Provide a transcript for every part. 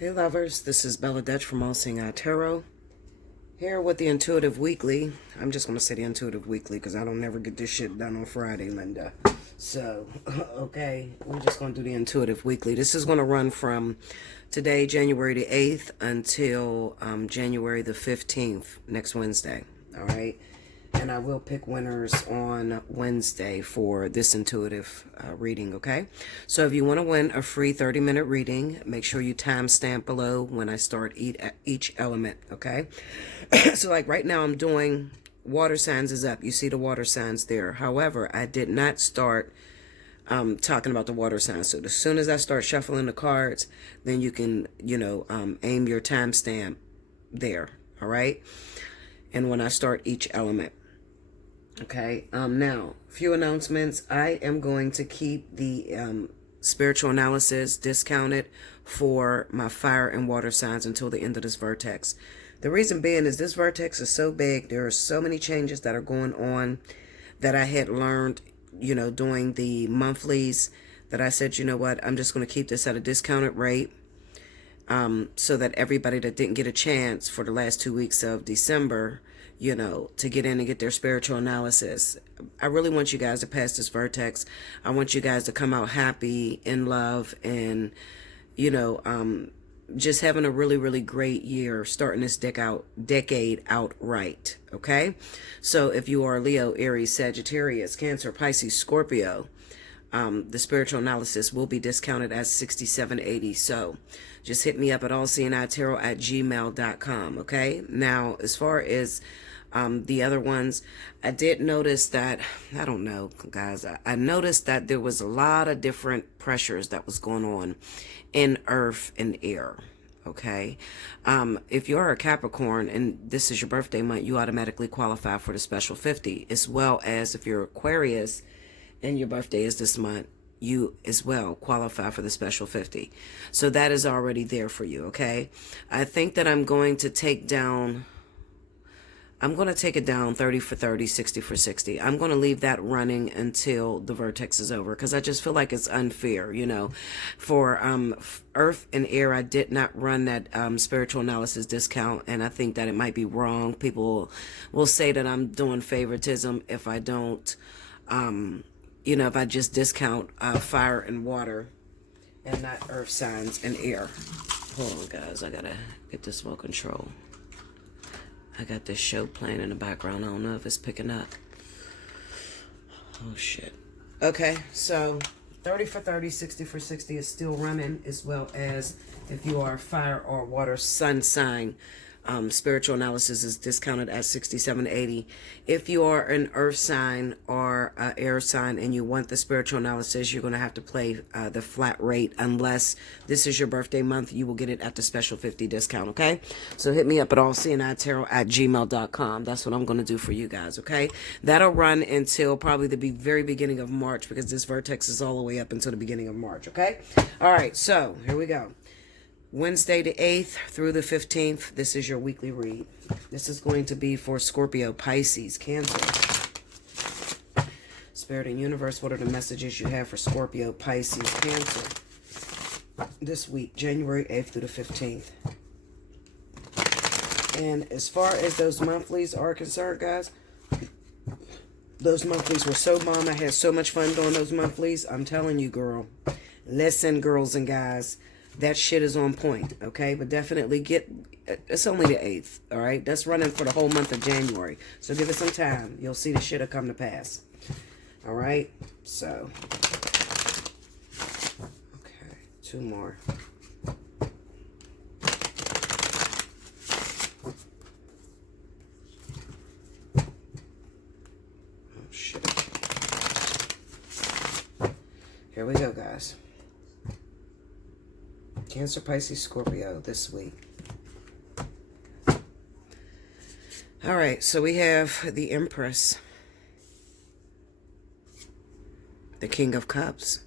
Hey lovers, this is Bella Dutch from Allseeingeyetarot. Here with the Intuitive Weekly. I'm just going to say the Intuitive Weekly because I don't never get this shit done on Friday, Linda. So, okay, we're just going to do the Intuitive Weekly. This is going to run from today, January the 8th, until January the 15th, next Wednesday. All right? And I will pick winners on Wednesday for this intuitive reading, okay? So if you want to win a free 30-minute reading, make sure you timestamp below when I start each element, okay? So like right now I'm doing water signs is up. You see the water signs there. However, I did not start talking about the water signs. So as soon as I start shuffling the cards, then you can, aim your timestamp there, all right? And when I start each element. Okay, now, a few announcements. I am going to keep the spiritual analysis discounted for my fire and water signs until the end of this vertex. The reason being is this vertex is so big. There are so many changes that are going on that I had learned, doing the monthlies, that I said, you know what, I'm just going to keep this at a discounted rate. So that everybody that didn't get a chance for the last 2 weeks of December, to get in and get their spiritual analysis. I really want you guys to pass this vertex. I want you guys to come out happy, in love, and, just having a really, really great year, starting this decade out right, okay? So if you are Leo, Aries, Sagittarius, Cancer, Pisces, Scorpio, the spiritual analysis will be discounted at $67.80. So just hit me up at allseeingeyetarot@gmail.com. Okay. Now, as far as the other ones, I did notice that, I don't know, guys, I noticed that there was a lot of different pressures that was going on in earth and air. Okay. If you're a Capricorn and this is your birthday month, you automatically qualify for the special 50, as well as if you're Aquarius and your birthday is this month, you as well qualify for the special 50. So that is already there for you, okay? I think that I'm going to take it down 30 for 30, 60 for 60. I'm going to leave that running until the vertex is over because I just feel like it's unfair, For earth and air, I did not run that spiritual analysis discount, and I think that it might be wrong. People will say that I'm doing favoritism if I don't, if I just discount fire and water and not earth signs and air. Hold on, guys. I got to get this more control. I got this show playing in the background. I don't know if it's picking up. Oh, shit. Okay, so 30 for 30, 60 for 60 is still running, as well as if you are fire or water sun sign. Spiritual analysis is discounted at $67.80. If you are an earth sign or air sign and you want the spiritual analysis, you're going to have to pay the flat rate. Unless this is your birthday month, you will get it at the special 50 discount, okay? So hit me up at allseeingeyetarot@gmail.com. That's what I'm going to do for you guys, okay? That'll run until probably the very beginning of March, because this vertex is all the way up until the beginning of March, okay? All right, so here we go. Wednesday the 8th through the 15th, this is your weekly read. This is going to be for Scorpio, Pisces, Cancer. Spirit and Universe, what are the messages you have for Scorpio, Pisces, Cancer this week, January 8th through the 15th? And as far as those monthlies are concerned, guys, those monthlies were so bomb. I had so much fun doing those monthlies. I'm telling you, girl. Listen, girls and guys. That shit is on point, okay? But definitely it's only the 8th, all right? That's running for the whole month of January. So give it some time. You'll see the shit'll come to pass. All right? So. Okay, 2 more. Oh, shit. Here we go, guys. Cancer, Pisces, Scorpio this week. All right, so we have the Empress, the King of Cups,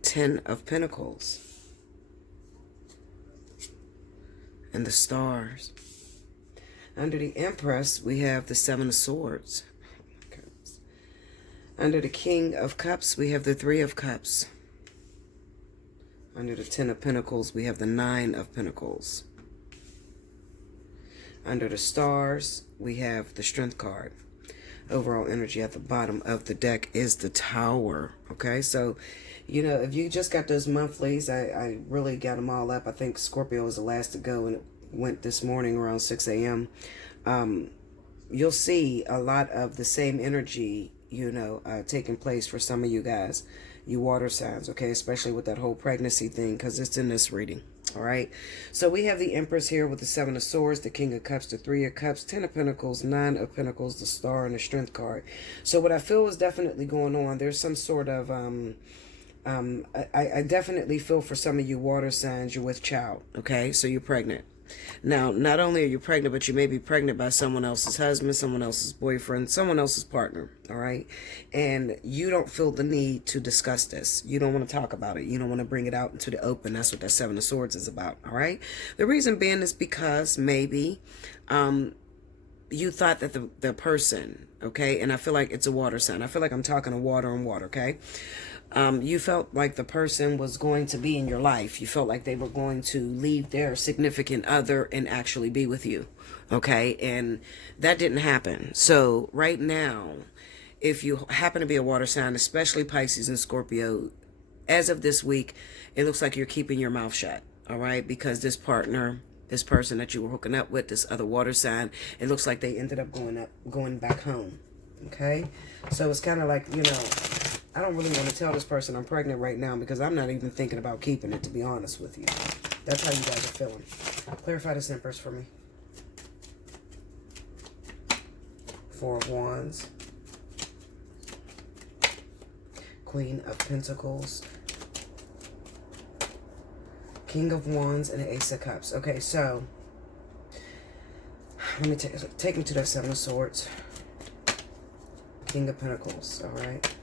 10 of Pentacles, and the Stars. Under the Empress, we have the 7 of Swords. Under the King of Cups, we have the 3 of Cups. Under the 10 of Pentacles, we have the 9 of Pentacles. Under the stars, we have the Strength card. Overall energy at the bottom of the deck is the Tower. Okay, so, you know, if you just got those monthlies, I really got them all up. I think Scorpio was the last to go, and it went this morning around 6 a.m. You'll see a lot of the same energy, you know, taking place for some of you guys, you water signs, okay, especially with that whole pregnancy thing, because it's in this reading. All right, so we have the Empress here with the 7 of Swords, the King of Cups, the 3 of Cups, 10 of Pentacles, 9 of Pentacles, the Star, and the Strength card. So what I feel is definitely going on, there's some sort of I definitely feel for some of you water signs, you're with child, okay, so you're pregnant. Now, not only are you pregnant, but you may be pregnant by someone else's husband, someone else's boyfriend, someone else's partner, all right? And you don't feel the need to discuss this. You don't want to talk about it. You don't want to bring it out into the open. That's what that 7 of Swords is about, all right? The reason being is because maybe you thought that the person, okay, and I feel like it's a water sign. I feel like I'm talking of water on water, okay? You felt like the person was going to be in your life. You felt like they were going to leave their significant other and actually be with you. Okay. And that didn't happen. So right now, if you happen to be a water sign, especially Pisces and Scorpio, as of this week, it looks like you're keeping your mouth shut. All right. Because this partner, this person that you were hooking up with, this other water sign, it looks like they ended up going back home. Okay. So it's kind of like, you know, I don't really want to tell this person I'm pregnant right now because I'm not even thinking about keeping it, to be honest with you. That's how you guys are feeling. Clarify this Empress for me. 4 of Wands. Queen of Pentacles. King of Wands and the Ace of Cups. Okay, so let me take me to that 7 of Swords. King of Pentacles, all right?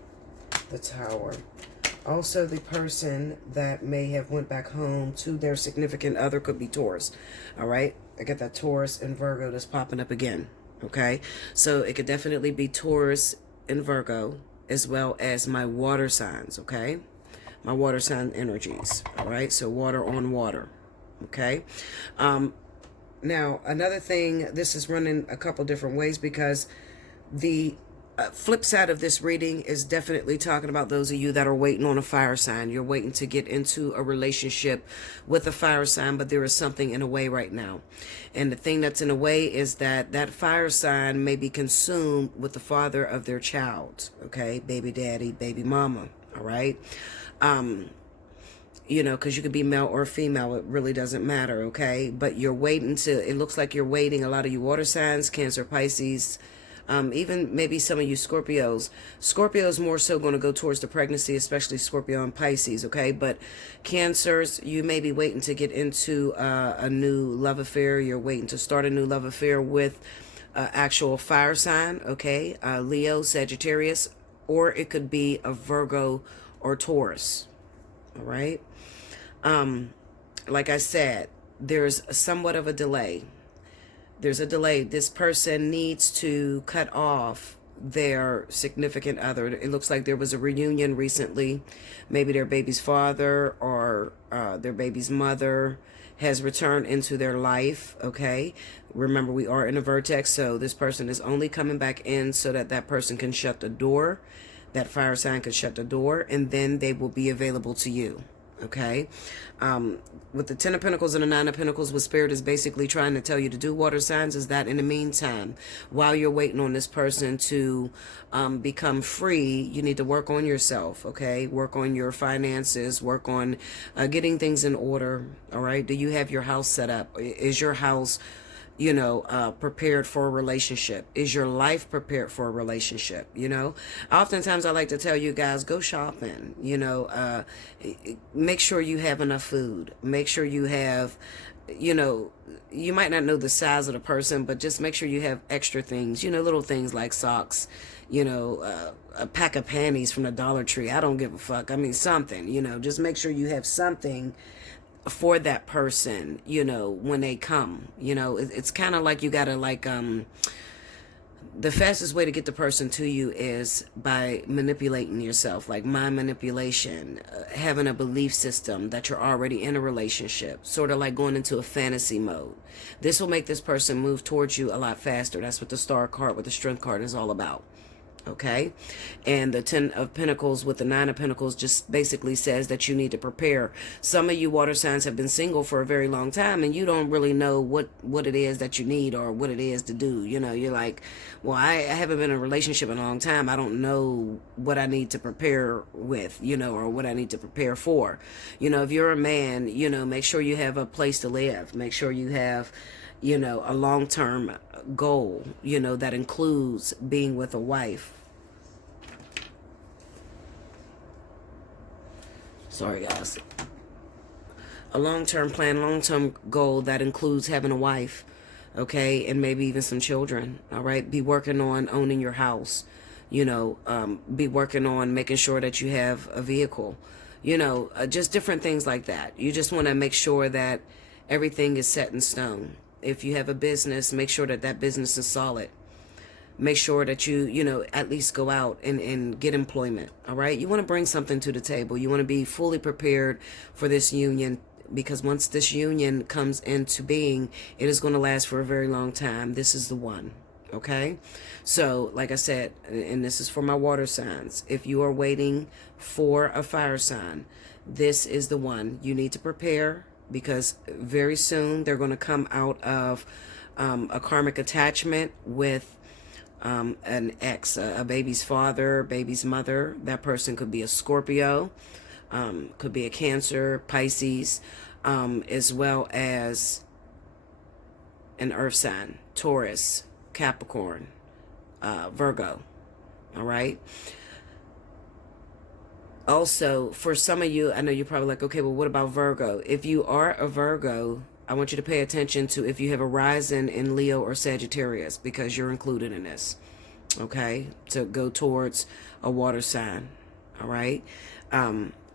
The Tower. Also, the person that may have went back home to their significant other could be Taurus. All right, I get that Taurus and Virgo that's popping up again. Okay, so it could definitely be Taurus and Virgo, as well as my water signs. Okay, my water sign energies. All right, so water on water. Okay. Now another thing, this is running a couple different ways because the flip side of this reading is definitely talking about those of you that are waiting on a fire sign. You're waiting to get into a relationship with a fire sign, but there is something in a way right now. And the thing that's in a way is that that fire sign may be consumed with the father of their child. Okay, baby daddy, baby mama. All right. You know, because you could be male or female. It really doesn't matter. Okay. But you're waiting it looks like you're waiting. A lot of you water signs, Cancer, Pisces, even maybe some of you Scorpios. Scorpios more so going to go towards the pregnancy, especially Scorpio and Pisces, okay? But Cancers, you may be waiting to get into a new love affair. You're waiting to start a new love affair with actual fire sign, okay? Leo, Sagittarius, or it could be a Virgo or Taurus, all right? Like I said, there's somewhat of a delay. There's a delay. This person needs to cut off their significant other. It looks like there was a reunion recently. Maybe their baby's father or their baby's mother has returned into their life, okay? Remember, we are in a vertex, so this person is only coming back in so that that person can shut the door. That fire sign can shut the door, and then they will be available to you. Okay, with the 10 of Pentacles and the 9 of Pentacles, what Spirit is basically trying to tell you to do, water signs, is that in the meantime, while you're waiting on this person to become free, you need to work on yourself, okay? Work on your finances, work on getting things in order, all right? Do you have your house set up? Is your house, you know, prepared for a relationship? Is your life prepared for a relationship? You know, oftentimes I like to tell you guys, go shopping, you know, make sure you have enough food, make sure you have, you know, you might not know the size of the person, but just make sure you have extra things, you know, little things like socks, you know, a pack of panties from the Dollar Tree. I don't give a fuck. I mean, something, you know, just make sure you have something for that person, you know, when they come. You know, it's kind of like you gotta, like, The fastest way to get the person to you is by manipulating yourself, like mind manipulation, having a belief system that you're already in a relationship, sort of like going into a fantasy mode. This will make this person move towards you a lot faster. That's what the Star card with the Strength card is all about. Okay, and the 10 of Pentacles with the 9 of Pentacles just basically says that you need to prepare. Some of you water signs have been single for a very long time, and you don't really know what it is that you need or what it is to do. You know, you're like, well, I haven't been in a relationship in a long time. I don't know what I need to prepare with, you know, or what I need to prepare for. You know, if you're a man, you know, make sure you have a place to live. Make sure you have, you know, a long-term goal, you know, that includes being with a wife. Sorry, guys. A long-term plan, long-term goal that includes having a wife, okay, and maybe even some children, all right? Be working on owning your house, you know, be working on making sure that you have a vehicle, you know, just different things like that. You just want to make sure that everything is set in stone. If you have a business, make sure that that business is solid. Make sure that you know, at least go out and get employment, all right? You want to bring something to the table. You want to be fully prepared for this union, because once this union comes into being, it is going to last for a very long time. This is the one, okay? So, like I said, and this is for my water signs, if you are waiting for a fire sign, this is the one. You need to prepare, because very soon they're going to come out of a karmic attachment with an ex, a baby's father, baby's mother. That person could be a Scorpio, could be a Cancer, Pisces, as well as an earth sign, Taurus, Capricorn, Virgo. All right. Also, for some of you, I know you're probably like, okay, well, what about Virgo? If you are a Virgo, I want you to pay attention to if you have a rising in Leo or Sagittarius, because you're included in this, okay? To go towards a water sign, all right?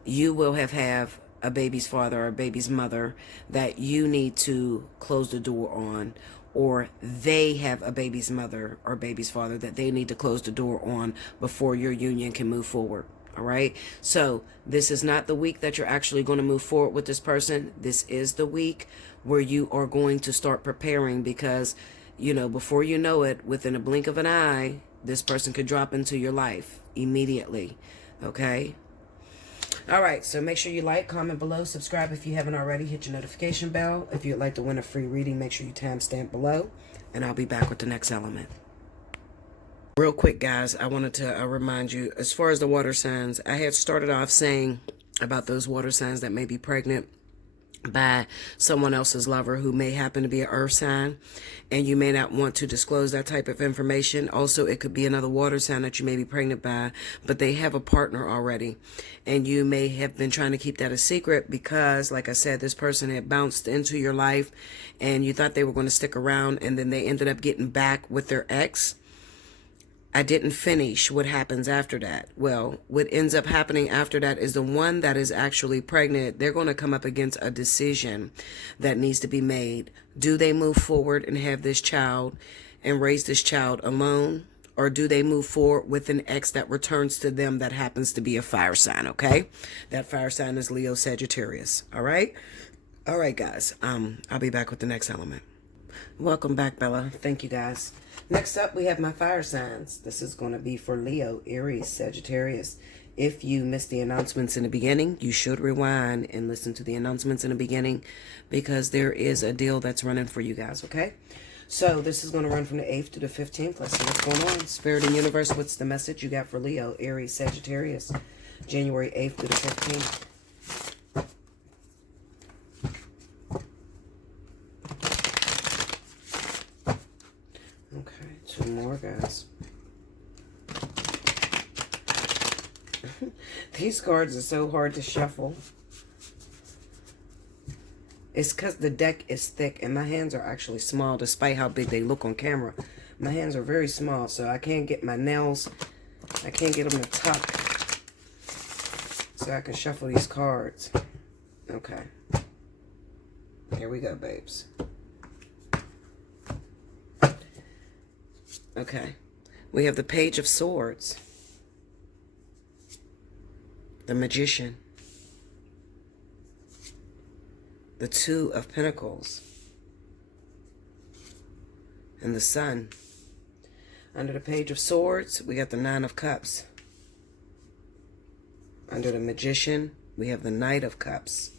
You will have a baby's father or a baby's mother that you need to close the door on, or they have a baby's mother or baby's father that they need to close the door on before your union can move forward. All right. So this is not the week that you're actually going to move forward with this person. This is the week where you are going to start preparing, because, you know, before you know it, within a blink of an eye, this person could drop into your life immediately. Okay. All right. So make sure you like, comment below, subscribe if you haven't already, hit your notification bell. If you'd like to win a free reading, make sure you timestamp below, and I'll be back with the next element. Real quick, guys, I wanted to remind you, as far as the water signs, I had started off saying about those water signs that may be pregnant by someone else's lover who may happen to be an earth sign, and you may not want to disclose that type of information. Also, it could be another water sign that you may be pregnant by, but they have a partner already, and you may have been trying to keep that a secret because, like I said, this person had bounced into your life and you thought they were going to stick around, and then they ended up getting back with their ex. I didn't finish what happens after that. Well, what ends up happening after that is the one that is actually pregnant, they're going to come up against a decision that needs to be made. Do they move forward and have this child and raise this child alone? Or do they move forward with an ex that returns to them that happens to be a fire sign, okay? That fire sign is Leo Sagittarius, all right? All right, guys. I'll be back with the next element. Welcome back, Bella. Thank you, guys. Next up, we have my fire signs. This is going to be for Leo, Aries, Sagittarius. If you missed the announcements in the beginning, you should rewind and listen to the announcements in the beginning, because there is a deal that's running for you guys, okay? So this is going to run from the 8th to the 15th. Let's see what's going on. Spirit and Universe, what's the message you got for Leo, Aries, Sagittarius, January 8th to the 15th? Okay, two more, guys. These cards are so hard to shuffle. It's because the deck is thick and my hands are actually small, despite how big they look on camera. My hands are very small, so I can't get my nails, I can't get them to tuck, so I can shuffle these cards. Okay. Here we go, babes. Okay. We have the Page of Swords, the Magician, the Two of Pentacles, and the Sun. Under the Page of Swords, we got the Nine of Cups. Under the Magician, we have the Knight of Cups.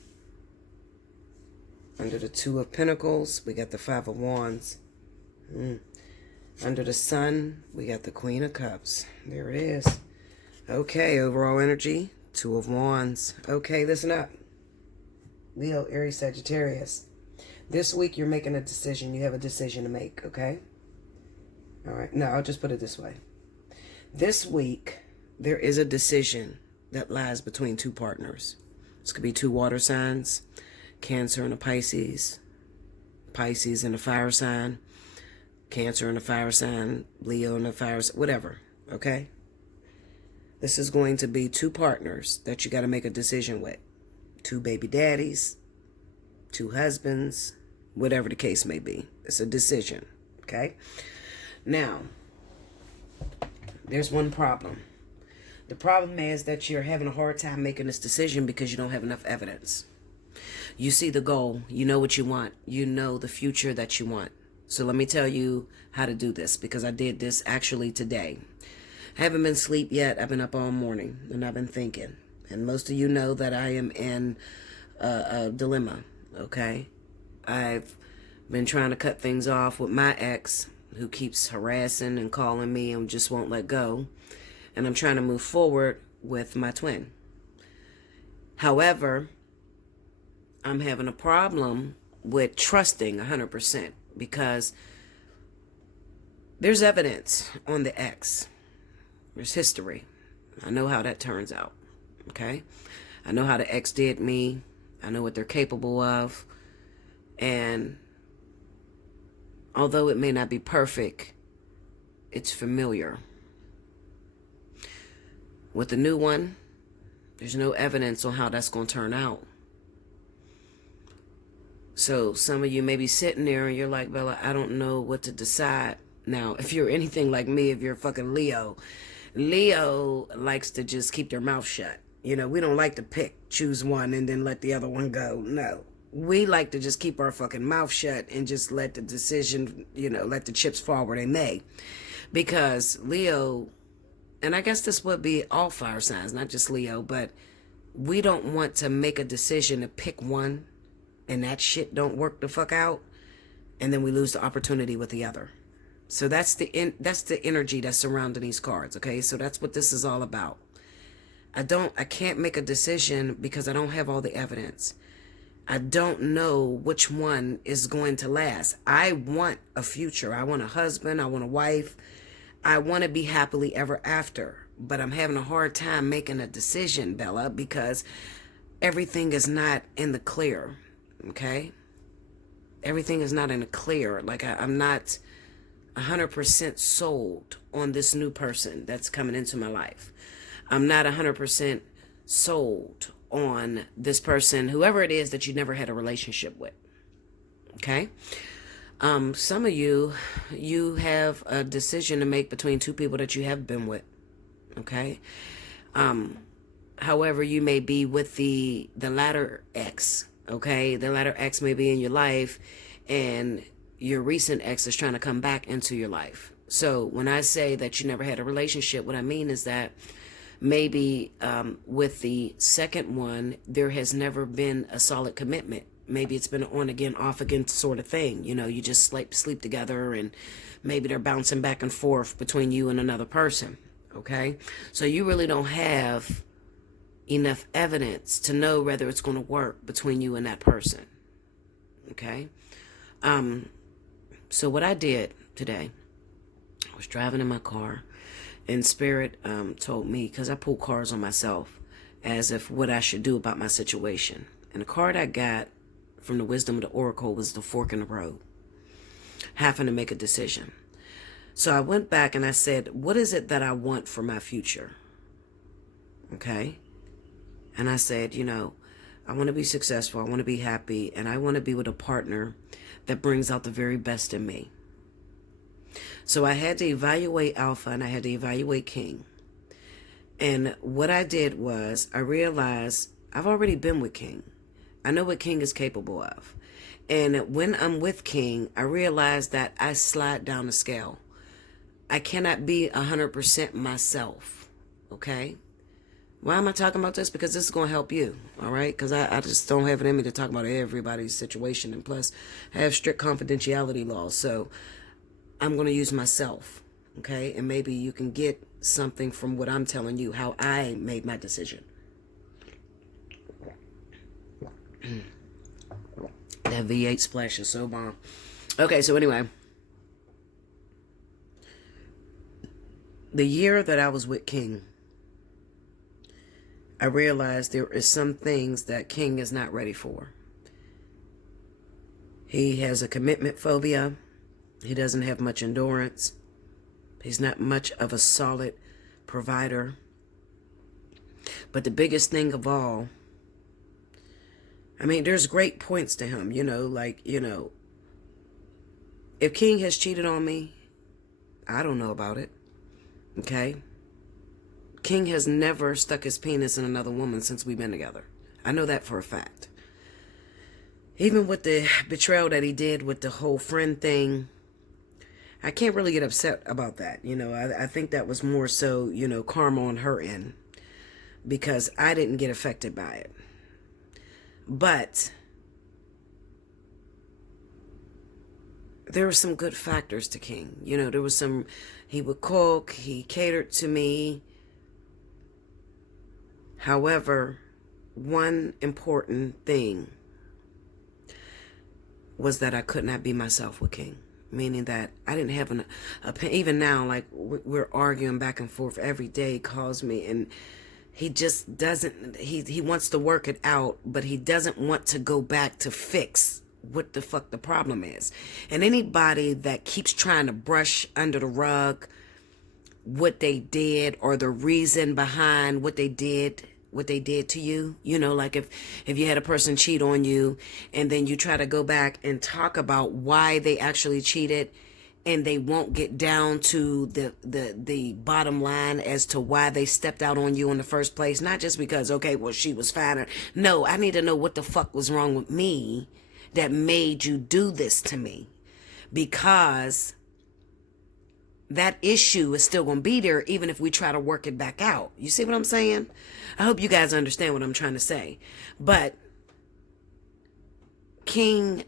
Under the Two of Pentacles, we got the Five of Wands. Under the Sun, we got the Queen of Cups. There it is. Okay, overall energy, Two of Wands. Okay, listen up. Leo, Aries, Sagittarius. This week, you're making a decision. You have a decision to make, okay? All right. No, I'll just put it this way. This week, there is a decision that lies between two partners. This could be two water signs, Cancer and a Pisces, Pisces and a fire sign, Cancer and a fire sign, Leo and a fire sign, whatever, okay? This is going to be two partners that you got to make a decision with. Two baby daddies, two husbands, whatever the case may be. It's a decision, okay? Now, there's one problem. The problem is that you're having a hard time making this decision because you don't have enough evidence. You see the goal. You know what you want. You know the future that you want. So let me tell you how to do this, because I did this actually today. I haven't been asleep yet. I've been up all morning and I've been thinking. And most of you know that I am in a dilemma, okay? I've been trying to cut things off with my ex, who keeps harassing and calling me and just won't let go. And I'm trying to move forward with my twin. However, I'm having a problem with trusting 100% because there's evidence on the ex. There's history. I know how that turns out, okay? I know how the ex did me. I know what they're capable of. And although it may not be perfect, it's familiar. With the new one, there's no evidence on how that's going to turn out. So some of you may be sitting there and you're like, Bella, I don't know what to decide. Now, if you're anything like me, if you're a fucking Leo likes to just keep their mouth shut. You know, we don't like to choose one and then let the other one go. No. We like to just keep our fucking mouth shut and just let the decision, let the chips fall where they may. Because Leo, and I guess this would be all fire signs, not just Leo, but we don't want to make a decision to pick one and that shit don't work the fuck out, and then we lose the opportunity with the other. So that's the energy that's surrounding these cards, okay? So that's what this is all about. I can't make a decision because I don't have all the evidence. I don't know which one is going to last. I want a future. I want a husband. I want a wife. I want to be happily ever after. But I'm having a hard time making a decision, Bella, because everything is not in the clear, okay? Everything is not in the clear. Like I'm not 100% sold on this new person that's coming into my life. I'm not 100% sold on this person, whoever it is that you never had a relationship with. Okay? Some of you have a decision to make between two people that you have been with. Okay? However, you may be with the latter ex. Okay? The latter ex may be in your life, and your recent ex is trying to come back into your life. So when I say that you never had a relationship, what I mean is that maybe with the second one, there has never been a solid commitment. Maybe it's been on again, off again sort of thing. You just sleep together, and maybe they're bouncing back and forth between you and another person. Okay? So you really don't have enough evidence to know whether it's going to work between you and that person. Okay? So what I did today, I was driving in my car, and Spirit told me, because I pull cards on myself as if what I should do about my situation. And the card I got from the Wisdom of the Oracle was the Fork in the Road, having to make a decision. So I went back and I said, what is it that I want for my future? Okay? And I said, I want to be successful, I want to be happy, and I want to be with a partner that brings out the very best in me. So I had to evaluate Alpha and I had to evaluate King. And what I did was I realized I've already been with King. I know what King is capable of. And when I'm with King, I realize that I slide down the scale. I cannot be 100% myself. Okay? Why am I talking about this? Because this is going to help you. All right? Because I just don't have it in me to talk about everybody's situation. And plus, I have strict confidentiality laws. So I'm going to use myself. Okay? And maybe you can get something from what I'm telling you, how I made my decision. That V8 splash is so bomb. Okay, so anyway. The year that I was with King, I realized there is some things that King is not ready for. He has a commitment phobia. He doesn't have much endurance. He's not much of a solid provider. But the biggest thing of all, I mean, there's great points to him, if King has cheated on me, I don't know about it. Okay? King has never stuck his penis in another woman since we've been together. I know that for a fact. Even with the betrayal that he did with the whole friend thing, I can't really get upset about that. I think that was more so, karma on her end, because I didn't get affected by it. But there were some good factors to King. There was some, he would cook, he catered to me. However, one important thing was that I could not be myself with King. Meaning that I didn't have even now, like we're arguing back and forth every day, he calls me and he just doesn't, he wants to work it out, but he doesn't want to go back to fix what the fuck the problem is. And anybody that keeps trying to brush under the rug what they did or the reason behind what they did to you, like if you had a person cheat on you and then you try to go back and talk about why they actually cheated, and they won't get down to the bottom line as to why they stepped out on you in the first place. Not just because, okay, well, she was fine. No, I need to know what the fuck was wrong with me that made you do this to me. Because that issue is still going to be there even if we try to work it back out. You see what I'm saying? I hope you guys understand what I'm trying to say. But King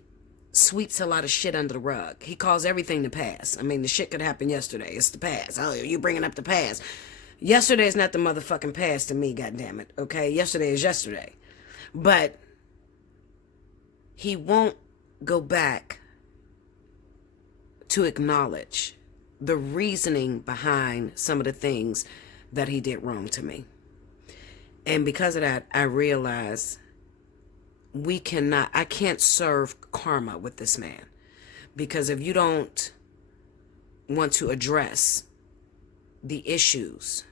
sweeps a lot of shit under the rug. He calls everything the past. I mean, the shit could happen yesterday. It's the past. Oh, you bringing up the past. Yesterday is not the motherfucking past to me, goddammit. Okay? Yesterday is yesterday. But he won't go back to acknowledge the reasoning behind some of the things that he did wrong to me. And because of that, I realized I can't serve karma with this man. Because if you don't want to address the issues,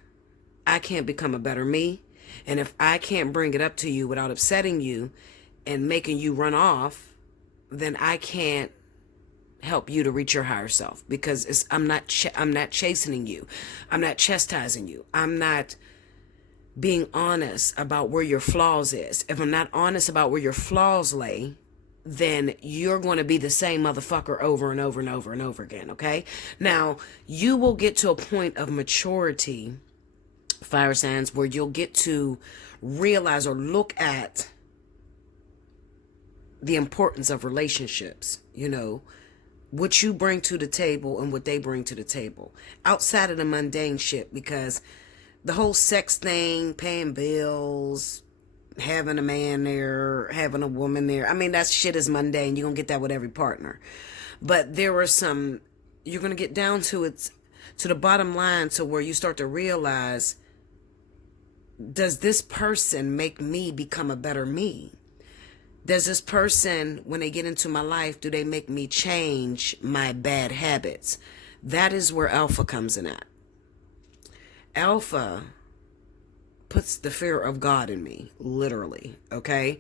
I can't become a better me. And if I can't bring it up to you without upsetting you and making you run off, then I can't help you to reach your higher self. Because I'm not chastening you. I'm not chastising you. I'm not being honest about where your flaws is. If I'm not honest about where your flaws lay, then you're going to be the same motherfucker over and over and over and over again, okay? Now, you will get to a point of maturity, fire signs, where you'll get to realize or look at the importance of relationships, what you bring to the table and what they bring to the table. Outside of the mundane shit, because the whole sex thing, paying bills, having a man there, having a woman there, I mean, that shit is mundane. You're going to get that with every partner. But there are some, you're going to get down to the bottom line, to where you start to realize, does this person make me become a better me? Does this person, when they get into my life, do they make me change my bad habits? That is where Alpha comes in at. Alpha puts the fear of God in me, literally, okay?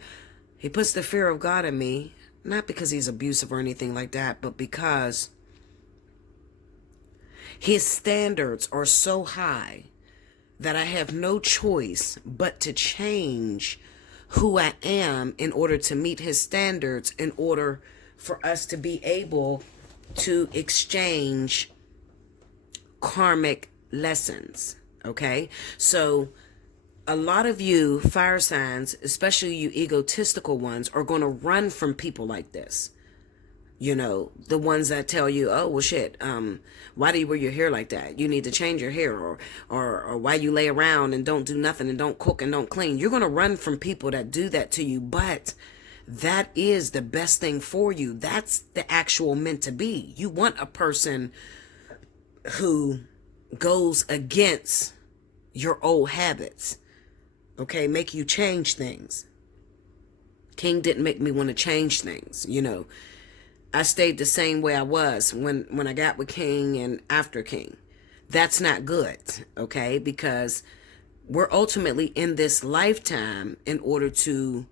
He puts the fear of God in me, not because he's abusive or anything like that, but because His standards are so high that I have no choice but to change who I am in order to meet his standards, in order for us to be able to exchange karmic lessons. Okay? So a lot of you fire signs, especially you egotistical ones, are going to run from people like this. You know, the ones that tell you, oh, well, shit, why do you wear your hair like that? You need to change your hair, or why you lay around and don't do nothing and don't cook and don't clean. You're going to run from people that do that to you, but that is the best thing for you. That's the actual meant to be. You want a person who goes against your old habits, okay? Make you change things. King didn't make me want to change things, you know. I stayed the same way I was when I got with King and after King. That's not good, okay? Because we're ultimately in this lifetime in order to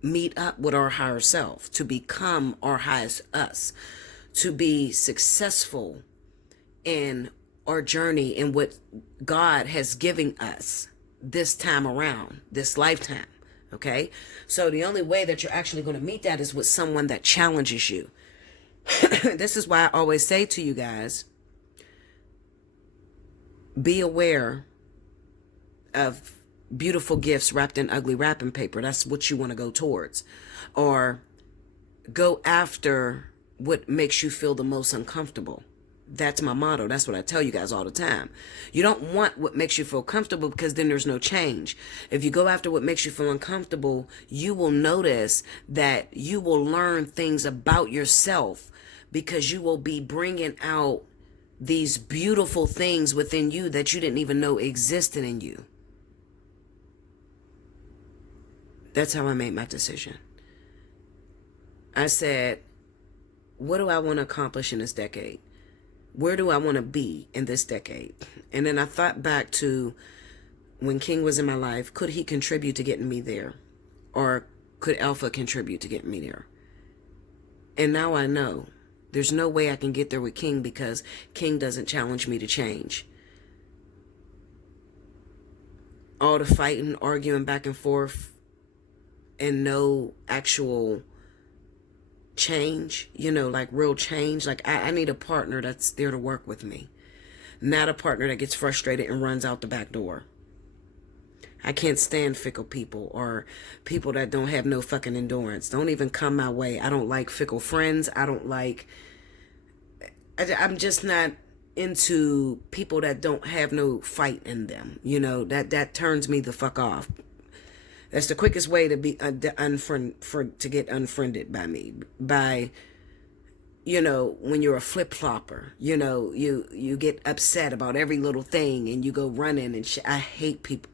meet up with our higher self, to become our highest us, to be successful in our journey in what God has given us this time around, this lifetime. Okay, so the only way that you're actually going to meet that is with someone that challenges you. This is why I always say to you guys, be aware of beautiful gifts wrapped in ugly wrapping paper. That's what you want to go towards. Or go after what makes you feel the most uncomfortable. That's my motto. That's what I tell you guys all the time. You don't want what makes you feel comfortable, because then there's no change. If you go after what makes you feel uncomfortable, you will notice that you will learn things about yourself, because you will be bringing out these beautiful things within you that you didn't even know existed in you. That's how I made my decision. I said, what do I want to accomplish in this decade? Where do I want to be in this decade? And then I thought back to when King was in my life. Could he contribute to getting me there? Or could Alpha contribute to getting me there? And now I know there's no way I can get there with King, because King doesn't challenge me to change. All the fighting, arguing back and forth, and no actual change, you know, like real change. Like I need a partner that's there to work with me, not a partner that gets frustrated and runs out the back door. I can't stand fickle people, or people that don't have no fucking endurance. Don't even come my way. I don't like fickle friends. I'm just not into people that don't have no fight in them. You know, that turns me the fuck off. That's the quickest way to be to get unfriended by me. By, you know, when you're a flip-flopper, you know, you get upset about every little thing and you go running and shit. I hate people.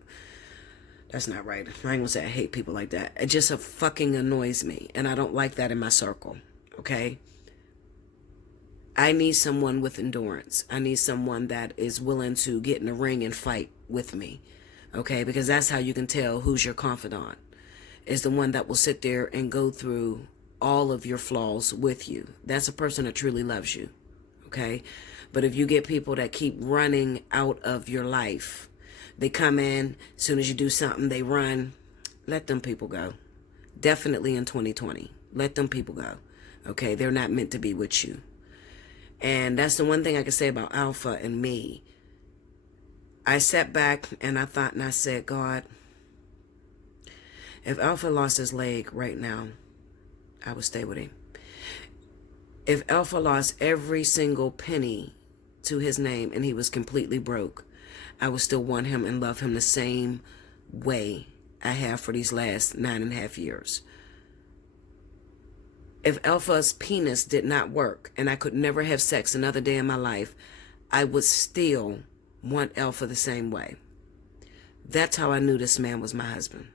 That's not right. I ain't gonna say I hate people like that. It just fucking annoys me, and I don't like that in my circle. Okay? I need someone with endurance. I need someone that is willing to get in the ring and fight with me. Okay, because that's how you can tell who's your confidant. Is the one that will sit there and go through all of your flaws with you. That's a person that truly loves you. Okay, but if you get people that keep running out of your life, they come in, as soon as you do something, they run. Let them people go. Definitely in 2020. Let them people go. Okay, they're not meant to be with you. And that's the one thing I can say about Alpha and me. I sat back and I thought, and I said, God, if Alpha lost his leg right now, I would stay with him. If Alpha lost every single penny to his name and he was completely broke, I would still want him and love him the same way I have for these last 9.5 years. If Alpha's penis did not work and I could never have sex another day in my life, I would still want Alpha the same way. That's how I knew this man was my husband.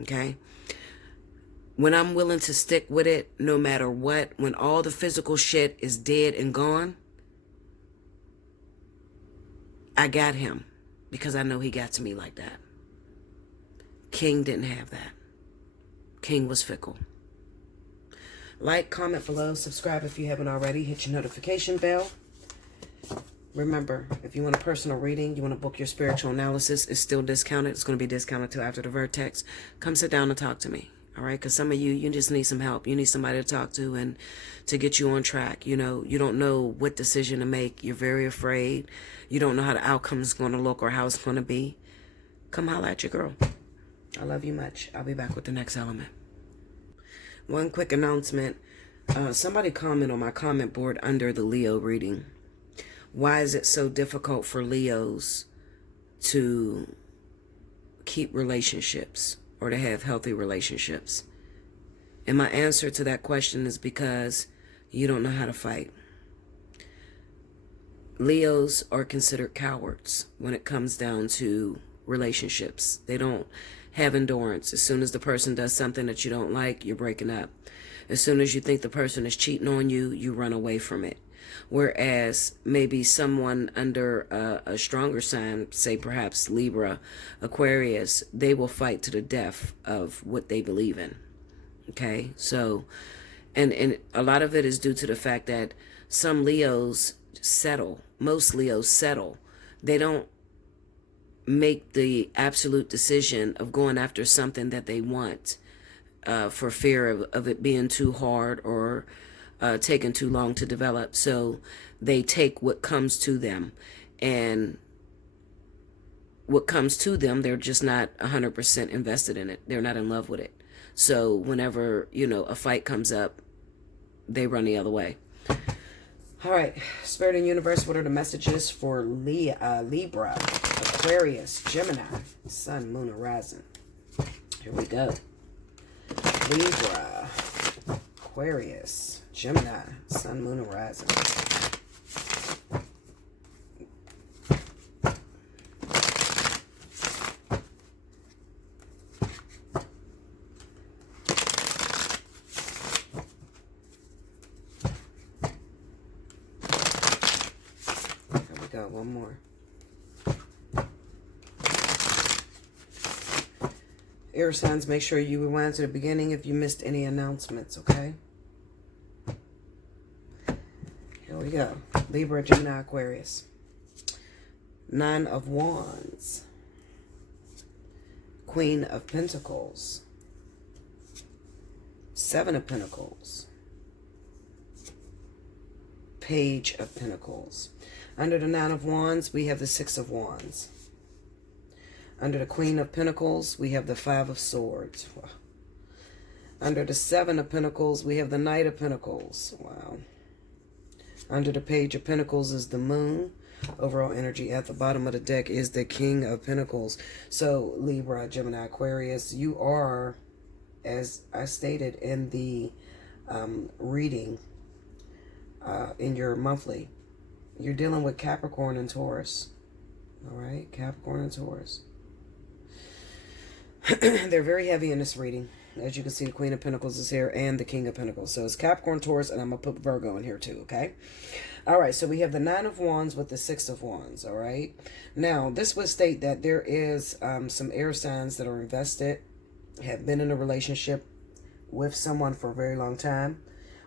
Okay? When I'm willing to stick with it, no matter what, when all the physical shit is dead and gone, I got him, because I know he got to me like that. King didn't have that. King was fickle. Like, comment below, subscribe if you haven't already, hit your notification bell. Remember, if you want a personal reading, you want to book your spiritual analysis, it's still discounted. It's going to be discounted till after the vertex. Come sit down and talk to me. All right? Because some of you just need some help. You need somebody to talk to and to get you on track. You know, you don't know what decision to make. You're very afraid. You don't know how the outcome is going to look or how it's going to be. Come holla at your girl. I love you much. I'll be back with the next element. One quick announcement. Somebody comment on my comment board under the Leo reading. Why is it so difficult for Leos to keep relationships or to have healthy relationships? And my answer to that question is because you don't know how to fight. Leos are considered cowards when it comes down to relationships. They don't have endurance. As soon as the person does something that you don't like, you're breaking up. As soon as you think the person is cheating on you, you run away from it. Whereas maybe someone under a stronger sign, say perhaps Libra, Aquarius, they will fight to the death of what they believe in. Okay, so, and a lot of it is due to the fact that some Leos settle. Most Leos settle. They don't make the absolute decision of going after something that they want for fear of it being too hard or taking too long to develop. So they take what comes to them, and what comes to them, they're just not 100% invested in it. They're not in love with it. So whenever, a fight comes up, they run the other way. All right, Spirit and Universe, what are the messages for Libra, Aquarius, Gemini, Sun, Moon, and Rising? Here we go. Libra, Aquarius, Gemini, Sun, Moon, and Rising. Here we go, one more. Air signs, make sure you rewind to the beginning if you missed any announcements, okay? Here we go. Libra, Gemini, Aquarius. 9 of Wands. Queen of Pentacles. 7 of Pentacles. Page of Pentacles. Under the 9 of Wands, we have the 6 of Wands. Under the Queen of Pentacles, we have the 5 of Swords. Wow. Under the 7 of Pentacles, we have the Knight of Pentacles. Wow. Under the Page of Pentacles is the Moon. Overall energy at the bottom of the deck is the King of Pentacles. So, Libra, Gemini, Aquarius, you are, as I stated in the reading in your monthly, you're dealing with Capricorn and Taurus. All right, Capricorn and Taurus. They're very heavy in this reading. As you can see, the Queen of Pentacles is here and the King of Pentacles. So it's Capricorn, Taurus, and I'm going to put Virgo in here too, okay? All right, so we have the 9 of Wands with the 6 of Wands, all right? Now, this would state that there is some air signs that are invested, have been in a relationship with someone for a very long time,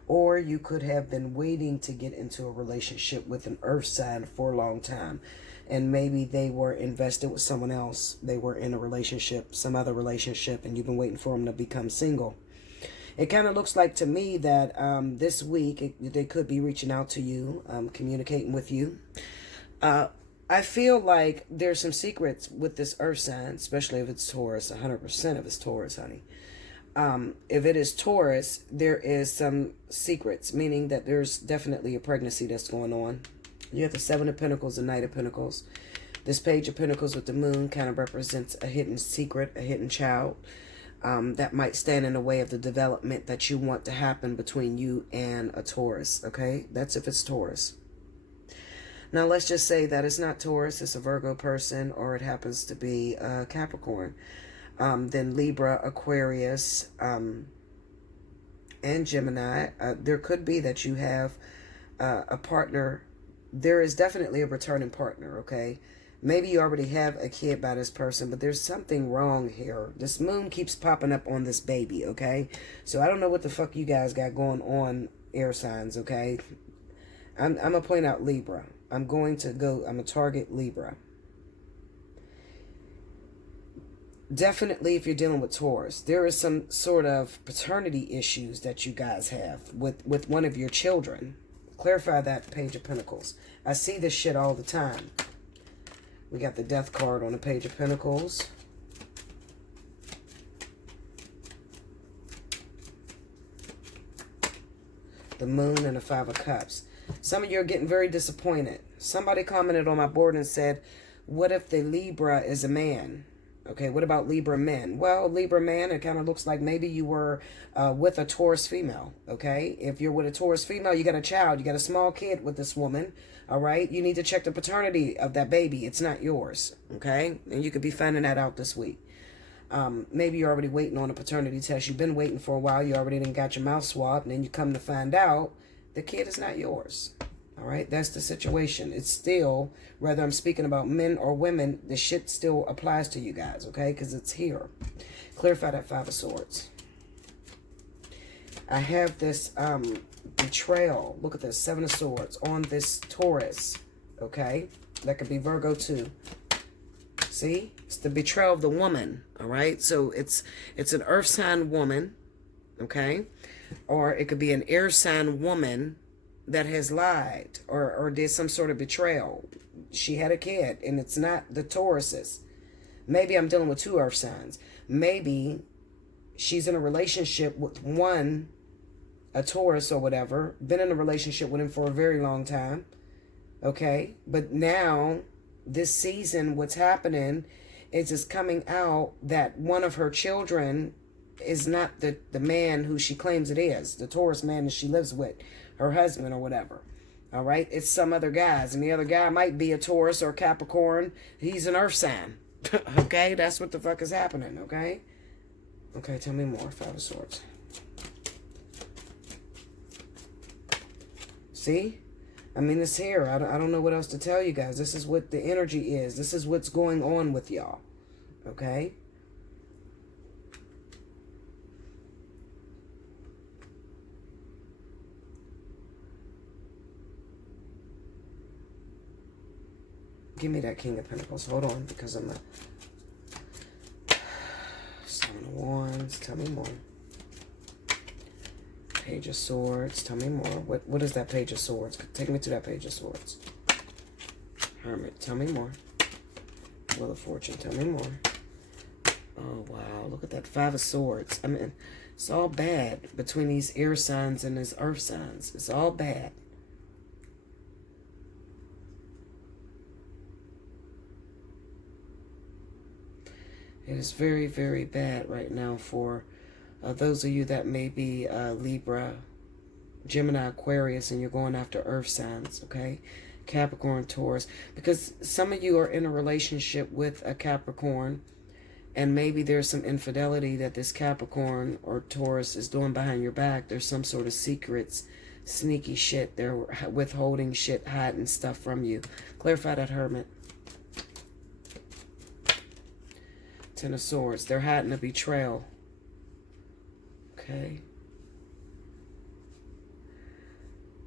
or you could have been waiting to get into a relationship with an earth sign for a long time. And maybe they were invested with someone else. They were in a relationship, some other relationship, and you've been waiting for them to become single. It kind of looks like to me that this week they could be reaching out to you, communicating with you. I feel like there's some secrets with this earth sign, especially if it's Taurus. 100% of it's Taurus, honey. If it is Taurus, there is some secrets, meaning that there's definitely a pregnancy that's going on. You have the 7 of Pentacles, the Knight of Pentacles. This Page of Pentacles with the Moon kind of represents a hidden secret, a hidden child that might stand in the way of the development that you want to happen between you and a Taurus, okay? That's if it's Taurus. Now, let's just say that it's not Taurus, it's a Virgo person, or it happens to be Capricorn. Then Libra, Aquarius, and Gemini. There could be that you have a partner. There is definitely a returning partner, okay? Maybe you already have a kid by this person, but there's something wrong here. This moon keeps popping up on this baby, okay? So I don't know what the fuck you guys got going on, air signs, okay? I'm going to point out Libra. I'm going to target Libra. Definitely, if you're dealing with Taurus, there is some sort of paternity issues that you guys have with one of your children. Clarify that, Page of Pentacles. I see this shit all the time. We got the Death card on the Page of Pentacles. The Moon and the Five of Cups. Some of you are getting very disappointed. Somebody commented on my board and said, what if the Libra is a man? Okay, what about Libra men? Well, Libra man, it kind of looks like maybe you were with a Taurus female, okay? If you're with a Taurus female, you got a child, you got a small kid with this woman, all right? You need to check the paternity of that baby. It's not yours, okay? And you could be finding that out this week. Maybe you're already waiting on a paternity test. You've been waiting for a while. You already done got your mouth swabbed, and then you come to find out the kid is not yours. All right, that's the situation. It's still, whether I'm speaking about men or women, the shit still applies to you guys, okay? Because it's here. Clarify that Five of Swords. I have this betrayal. Look at this, Seven of Swords on this Taurus, okay? That could be Virgo too. See? It's the betrayal of the woman, all right? So it's an earth sign woman, okay? Or it could be an air sign woman that has lied or did some sort of betrayal. She had a kid, and it's not the Tauruses. Maybe I'm dealing with two earth signs. Maybe she's in a relationship with one, a Taurus or whatever, been in a relationship with him for a very long time, okay? But now, this season, what's happening is it's coming out that one of her children is not the man who she claims it is, the Taurus man that she lives with, her husband or whatever. All right, it's some other guys, and the other guy might be a Taurus or a Capricorn. He's an earth sign. Okay, that's what the fuck is happening. Okay, tell me more. Five of Swords. See, I mean, it's here. I don't know what else to tell you guys. This is what the energy is. This is what's going on with y'all. Okay. Give me that King of Pentacles. Hold on, because I'm a Seven of Wands. Tell me more. Page of Swords. Tell me more. What is that Page of Swords? Take me to that Page of Swords. Hermit. Tell me more. Wheel of Fortune. Tell me more. Oh, wow. Look at that Five of Swords. I mean, it's all bad between these air signs and these earth signs. It's all bad. It is very, very bad right now for those of you that may be Libra, Gemini, Aquarius, and you're going after earth signs, okay? Capricorn, Taurus. Because some of you are in a relationship with a Capricorn, and maybe there's some infidelity that this Capricorn or Taurus is doing behind your back. There's some sort of secrets, sneaky shit. They're withholding shit, hiding stuff from you. Clarify that, Hermit. Ten of Swords. They're hiding a betrayal. Okay.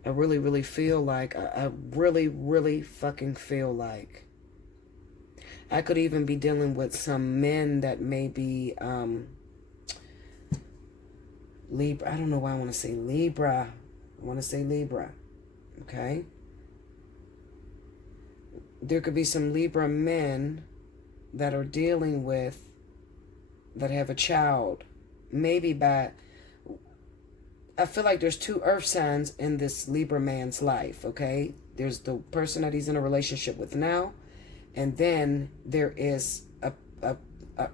I really, really feel like, I really, really fucking feel like I could even be dealing with some men that may be Libra. I don't know why I want to say Libra. I want to say Libra. Okay. There could be some Libra men that are dealing with, that have a child, maybe by, I feel like there's two earth signs in this Libra man's life, okay? There's the person that he's in a relationship with now, and then there is a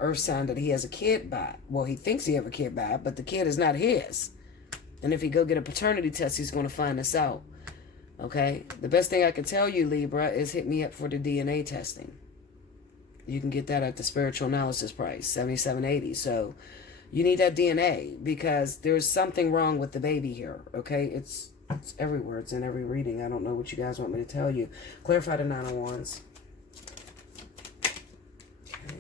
earth sign that he has a kid by. Well, he thinks he have a kid by, but the kid is not his. And if he go get a paternity test, he's going to find this out, okay? The best thing I can tell you, Libra, is hit me up for the DNA testing. You can get that at the spiritual analysis price, $77.80. So you need that DNA because there's something wrong with the baby here, okay? It's everywhere. It's in every reading. I don't know what you guys want me to tell you. Clarify the Nine of Wands. Okay.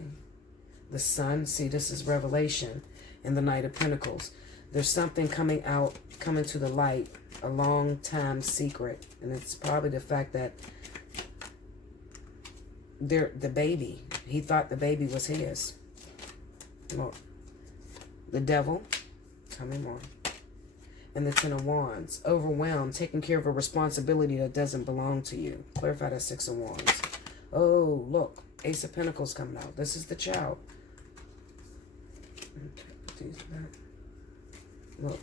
The Sun. See, this is revelation in the Knight of Pentacles. There's something coming to the light, a long time secret. And it's probably the fact that the baby. He thought the baby was his. Look. The devil. Tell me more. And the Ten of Wands. Overwhelmed. Taking care of a responsibility that doesn't belong to you. Clarify that Six of Wands. Oh, look. Ace of Pentacles coming out. This is the child. Put these back. Look.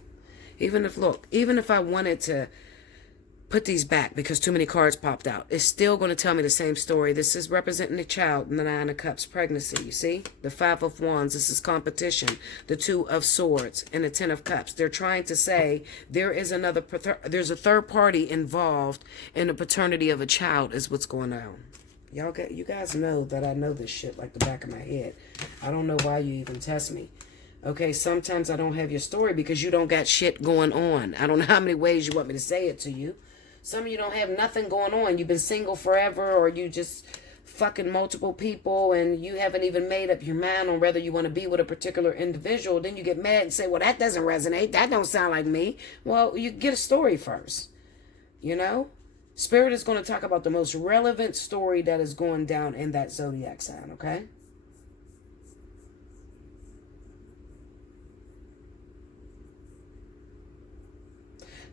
Even if I wanted to put these back because too many cards popped out, it's still going to tell me the same story. This is representing the child, and the Nine of Cups, pregnancy. You see? The Five of Wands, this is competition. The Two of Swords and the Ten of Cups. They're trying to say there's a third party involved in the paternity of a child is what's going on. You guys know that I know this shit like the back of my head. I don't know why you even test me. Okay, sometimes I don't have your story because you don't got shit going on. I don't know how many ways you want me to say it to you. Some of you don't have nothing going on. You've been single forever, or you just fucking multiple people and you haven't even made up your mind on whether you want to be with a particular individual. Then you get mad and say, well, that doesn't resonate. That don't sound like me. Well, you get a story first. You know? Spirit is going to talk about the most relevant story that is going down in that zodiac sign, okay?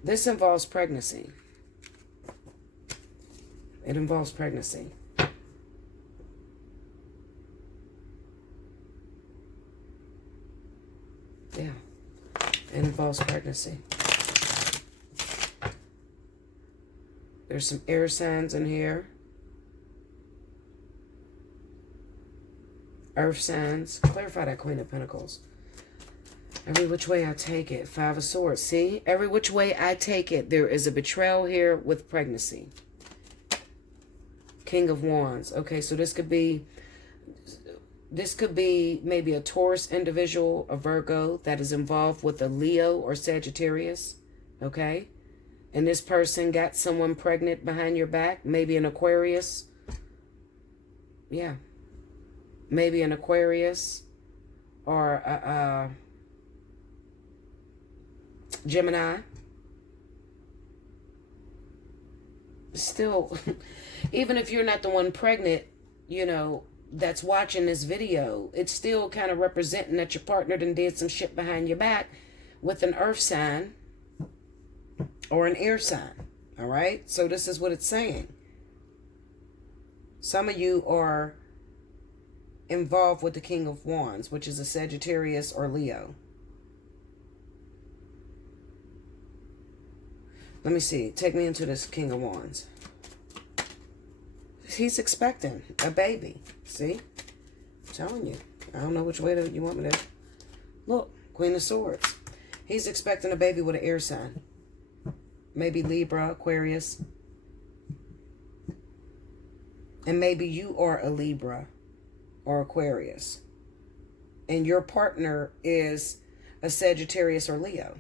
This involves pregnancy. It involves pregnancy. Yeah. It involves pregnancy. There's some air signs in here. Earth signs. Clarify that Queen of Pentacles. Every which way I take it. Five of Swords. See? Every which way I take it. There is a betrayal here with pregnancy. King of Wands. Okay, so this could be maybe a Taurus individual, a Virgo that is involved with a Leo or Sagittarius. Okay? And this person got someone pregnant behind your back. Maybe an Aquarius. Yeah. Maybe an Aquarius or a Gemini. Still, even if you're not the one pregnant, you know, that's watching this video, it's still kind of representing that your partner done did some shit behind your back with an earth sign or an air sign. All right? So this is what it's saying. Some of you are involved with the King of Wands, which is a Sagittarius or Leo. Let me see. Take me into this King of Wands. He's expecting a baby. See? I'm telling you. I don't know which way you want me to. Look. Queen of Swords. He's expecting a baby with an air sign. Maybe Libra, Aquarius. And maybe you are a Libra or Aquarius. And your partner is a Sagittarius or Leo.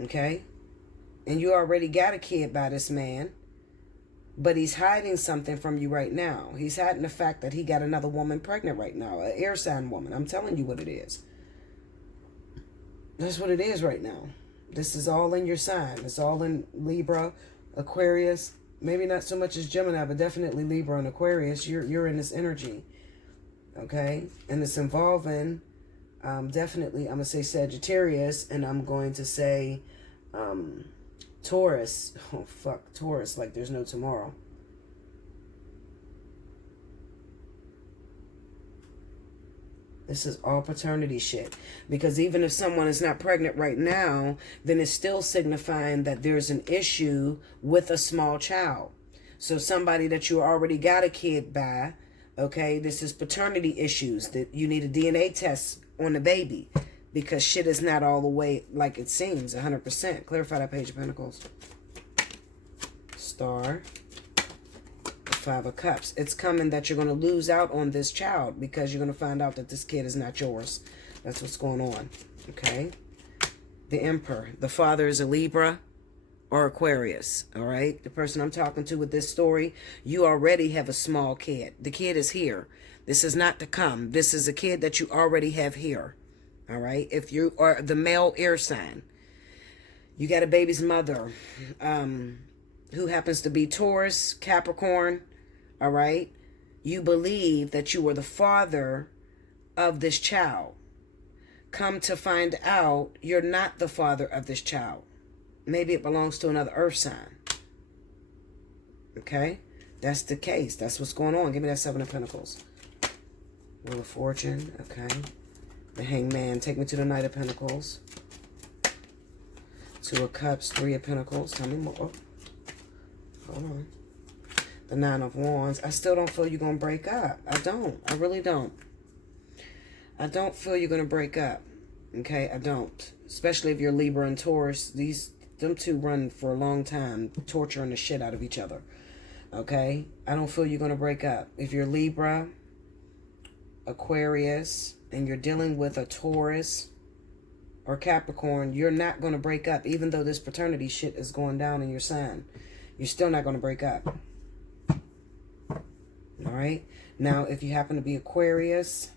Okay? And you already got a kid by this man, but he's hiding something from you right now. He's hiding the fact that he got another woman pregnant right now, an air sign woman. I'm telling you what it is. That's what it is right now. This is all in your sign. It's all in Libra, Aquarius. Maybe not so much as Gemini, but definitely Libra and Aquarius. You're in this energy, okay? And it's involving, definitely, I'm going to say Sagittarius, and I'm going to say Taurus. Oh, fuck, Taurus, like there's no tomorrow. This is all paternity shit. Because even if someone is not pregnant right now, then it's still signifying that there's an issue with a small child. So somebody that you already got a kid by, okay, this is paternity issues, that you need a DNA test on the baby. Because shit is not all the way like it seems, 100%. Clarify that Page of Pentacles. Star. Five of Cups. It's coming that you're going to lose out on this child because you're going to find out that this kid is not yours. That's what's going on. Okay. The Emperor. The father is a Libra or Aquarius. All right. The person I'm talking to with this story, you already have a small kid. The kid is here. This is not to come. This is a kid that you already have here. All right. If you are the male air sign, you got a baby's mother who happens to be Taurus, Capricorn, All right? You believe that you were the father of this child. Come to find out, you're not the father of this child. Maybe it belongs to another earth sign. Okay? That's the case. That's what's going on. Give me that Seven of Pentacles. Wheel of Fortune. Okay. The Hangman. Take me to the Knight of Pentacles. Two of Cups. Three of Pentacles. Tell me more. Hold on. The Nine of Wands. I still don't feel you're going to break up. I don't. I really don't. I don't feel you're going to break up. Okay? I don't. Especially if you're Libra and Taurus. Them two run for a long time, torturing the shit out of each other. Okay? I don't feel you're going to break up. If you're Libra, Aquarius, and you're dealing with a Taurus or Capricorn, you're not going to break up. Even though this paternity shit is going down in your sign, you're still not going to break up. All right? Now, if you happen to be Aquarius,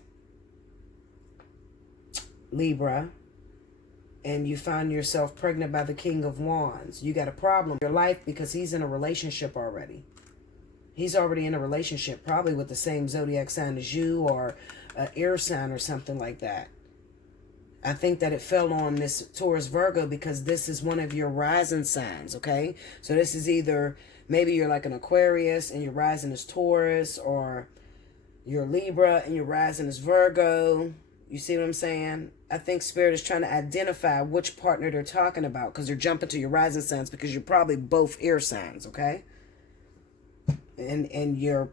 Libra, and you find yourself pregnant by the King of Wands, you got a problem in your life because he's in a relationship already. He's already in a relationship, probably with the same zodiac sign as you, or an air sign or something like that. I think that it fell on this Taurus Virgo because this is one of your rising signs, okay? So this is either, maybe you're like an Aquarius and your rising is Taurus, or you're Libra and your rising is Virgo. You see what I'm saying? I think Spirit is trying to identify which partner they're talking about, because they're jumping to your rising signs because you're probably both air signs, okay? And you're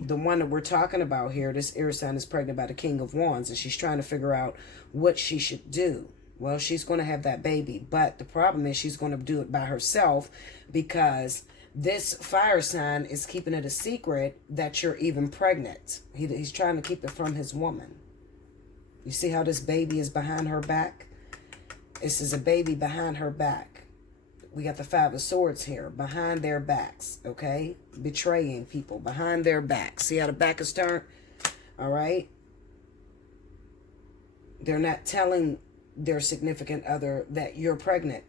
the one that we're talking about here. This air sign is pregnant by the King of Wands, and she's trying to figure out what she should do. Well, she's going to have that baby, but the problem is she's going to do it by herself because this fire sign is keeping it a secret that you're even pregnant. He's trying to keep it from his woman. You see how this baby is behind her back? This is a baby behind her back. We got the Five of Swords here, behind their backs, okay? Betraying people behind their backs. See how the back is turned? All right? They're not telling their significant other that you're pregnant.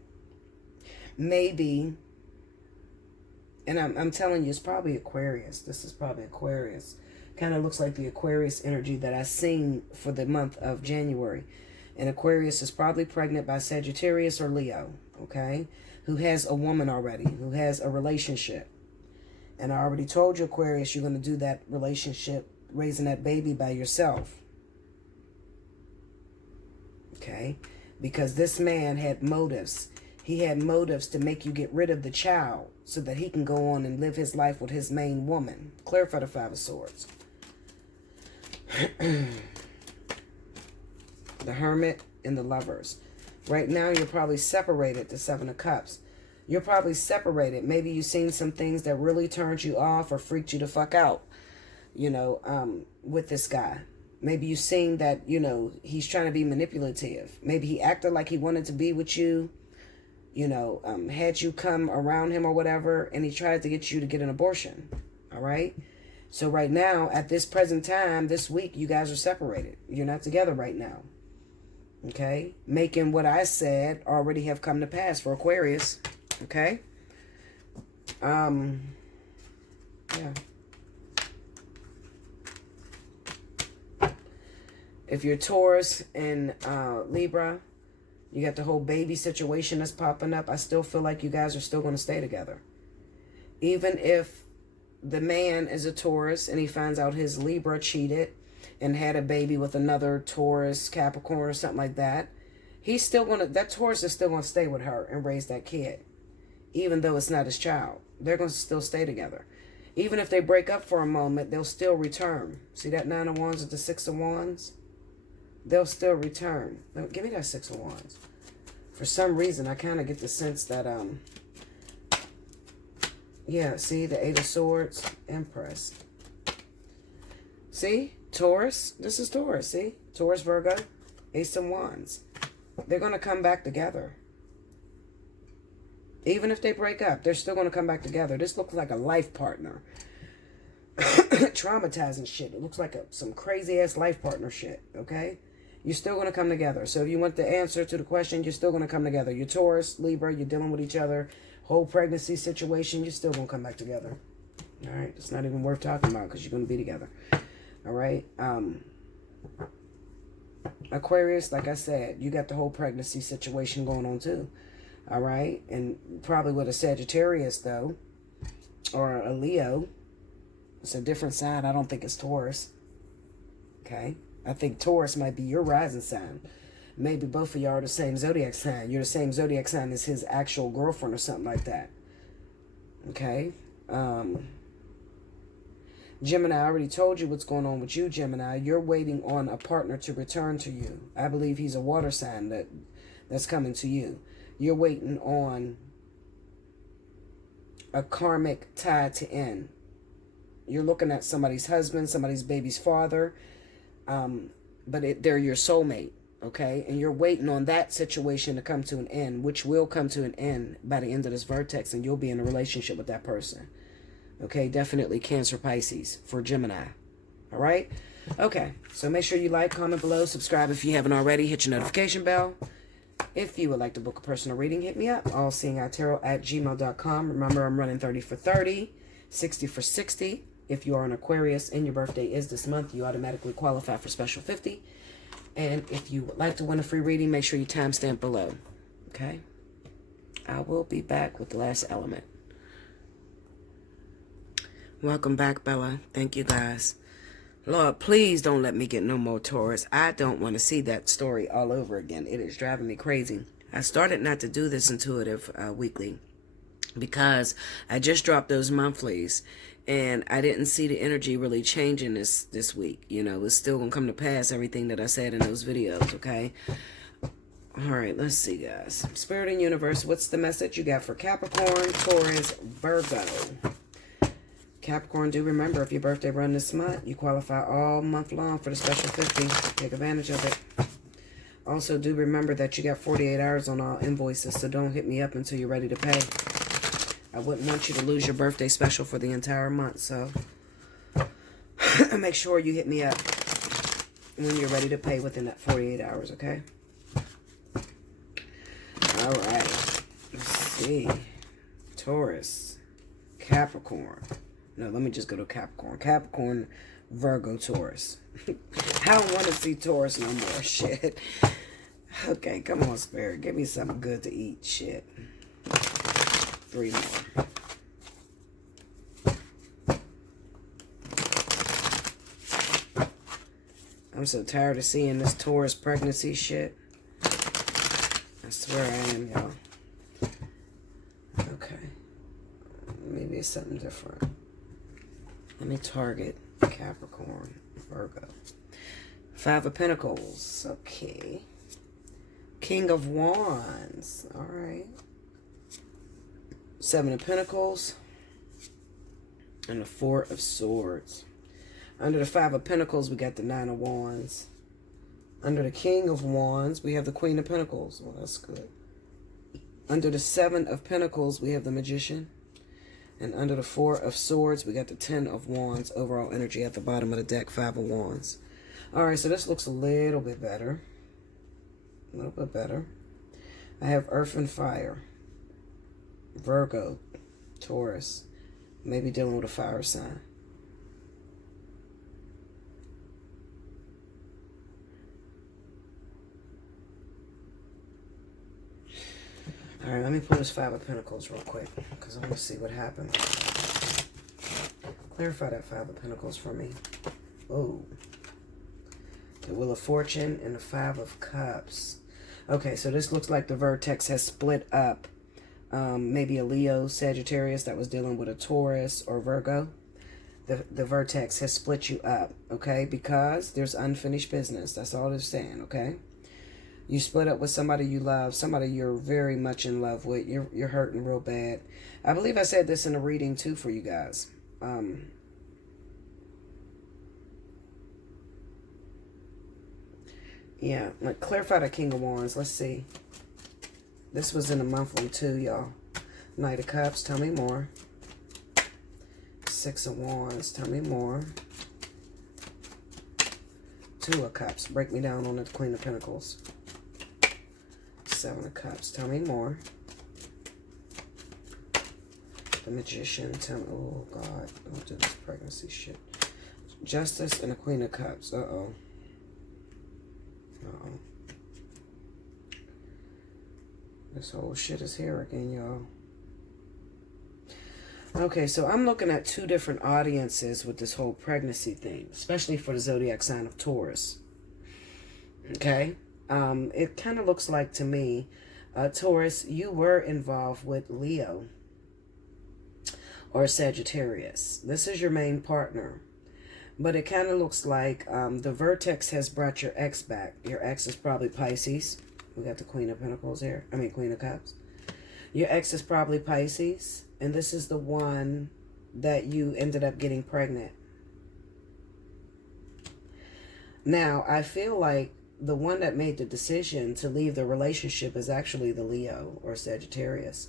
Maybe, and I'm telling you, it's probably Aquarius. This is probably Aquarius. Kind of looks like the Aquarius energy that I seen for the month of January. And Aquarius is probably pregnant by Sagittarius or Leo, okay? Who has a woman already, who has a relationship. And I already told you, Aquarius, you're going to do that relationship, raising that baby by yourself. Okay? Because this man had motives. He had motives to make you get rid of the child so that he can go on and live his life with his main woman. Clarify the Five of Swords. The Hermit and the Lovers. Right now, you're probably separated, the Seven of Cups. You're probably separated. Maybe you've seen some things that really turned you off or freaked you the fuck out, you know, with this guy. Maybe you've seen that, you know, he's trying to be manipulative. Maybe he acted like he wanted to be with you, you know, had you come around him or whatever, and he tried to get you to get an abortion, all right? So right now, at this present time, this week, you guys are separated. You're not together right now. Okay? Making what I said already have come to pass for Aquarius. Okay? Yeah. If you're Taurus and Libra, you got the whole baby situation that's popping up. I still feel like you guys are still going to stay together. Even if the man is a Taurus and he finds out his Libra cheated and had a baby with another Taurus, Capricorn, or something like that, he's still going to, that Taurus is still going to stay with her and raise that kid. Even though it's not his child. They're going to still stay together. Even if they break up for a moment, they'll still return. See that Nine of Wands with the Six of Wands? They'll still return. Now, give me that Six of Wands. For some reason, I kind of get the sense that, yeah, see, the Eight of Swords, Empress. See, Taurus, this is Taurus, see? Taurus, Virgo, Ace of Wands. They're going to come back together. Even if they break up, they're still going to come back together. This looks like a life partner. Traumatizing shit. It looks like some crazy-ass life partner shit, okay? You're still going to come together. So if you want the answer to the question, you're still going to come together. You're Taurus, Libra, you're dealing with each other. Whole pregnancy situation, you're still going to come back together. All right, it's not even worth talking about because you're going to be together. All right. Aquarius, like I said, you got the whole pregnancy situation going on too. All right. And probably with a Sagittarius, though, or a Leo. It's a different sign. I don't think it's Taurus. Okay. I think Taurus might be your rising sign. Maybe both of y'all are the same zodiac sign. You're the same zodiac sign as his actual girlfriend or something like that. Okay. Gemini, I already told you what's going on with you, Gemini. You're waiting on a partner to return to you. I believe he's a water sign that's coming to you. You're waiting on a karmic tie to end. You're looking at somebody's husband, somebody's baby's father, but they're your soulmate, okay? And you're waiting on that situation to come to an end, which will come to an end by the end of this vertex, and you'll be in a relationship with that person. Okay, definitely Cancer, Pisces for Gemini. All right? Okay, so make sure you like, comment below, subscribe if you haven't already, hit your notification bell. If you would like to book a personal reading, hit me up, allseeingeyetarot@gmail.com. Remember, I'm running 30 for 30, 60 for 60. If you are an Aquarius and your birthday is this month, you automatically qualify for special 50. And if you would like to win a free reading, make sure you timestamp below. Okay? I will be back with the last element. Welcome back, Bella. Thank you, guys. Lord, please don't let me get no more Taurus. I don't want to see that story all over again. It is driving me crazy. I started not to do this intuitive weekly because I just dropped those monthlies and I didn't see the energy really changing this week. You know, it's still going to come to pass, everything that I said in those videos, okay? All right, let's see, guys. Spirit and Universe, what's the message you got for Capricorn, Taurus, Virgo? Capricorn, do remember, if your birthday run this month, you qualify all month long for the special 50. Take advantage of it. Also, do remember that you got 48 hours on all invoices, so don't hit me up until you're ready to pay. I wouldn't want you to lose your birthday special for the entire month, so make sure you hit me up when you're ready to pay within that 48 hours, okay? All right. Let's see. Taurus, Capricorn. No, let me just go to Capricorn. Capricorn, Virgo, Taurus. I don't want to see Taurus no more. Shit. Okay, come on, Spirit. Give me something good to eat. Shit. 3 more. I'm so tired of seeing this Taurus pregnancy shit. I swear I am, y'all. Okay. Maybe it's something different. Let me target Capricorn, Virgo. 5 of Pentacles. Okay. King of Wands. All right. 7 of Pentacles. And the 4 of Swords. Under the 5 of Pentacles, we got the 9 of Wands. Under the King of Wands, we have the Queen of Pentacles. Well, that's good. Under the 7 of Pentacles, we have the Magician. And under the 4 of Swords, we got the 10 of Wands. Overall energy at the bottom of the deck, 5 of Wands. All right, so this looks a little bit better. A little bit better. I have Earth and Fire. Virgo, Taurus. Maybe dealing with a fire sign. All right, let me pull this 5 of Pentacles real quick because I want to see what happens. Clarify that 5 of Pentacles for me. Oh. The Wheel of Fortune and the 5 of Cups. Okay, so this looks like the vertex has split up. Maybe a Leo, Sagittarius that was dealing with a Taurus or Virgo. The vertex has split you up, okay? Because there's unfinished business. That's all they're saying, okay? You split up with somebody you love, somebody you're very much in love with. You're hurting real bad. I believe I said this in a reading too for you guys. Yeah, like clarify the King of Wands. Let's see. This was in the monthly too, y'all. Knight of Cups, tell me more. 6 of Wands, tell me more. 2 of Cups, break me down on the Queen of Pentacles. 7 of Cups, tell me more. the Magician. Oh, God. Don't do this pregnancy shit. Justice and the Queen of Cups. Uh-oh. Uh-oh. This whole shit is here again, y'all. Okay, so I'm looking at two different audiences with this whole pregnancy thing, especially for the zodiac sign of Taurus. Okay? It kind of looks like to me, Taurus, you were involved with Leo or Sagittarius. This is your main partner. But it kind of looks like the vertex has brought your ex back. Your ex is probably Pisces. We got the Queen of Pentacles here. I mean, Queen of Cups. Your ex is probably Pisces. And this is the one that you ended up getting pregnant. Now, I feel like the one that made the decision to leave the relationship is actually the Leo or Sagittarius.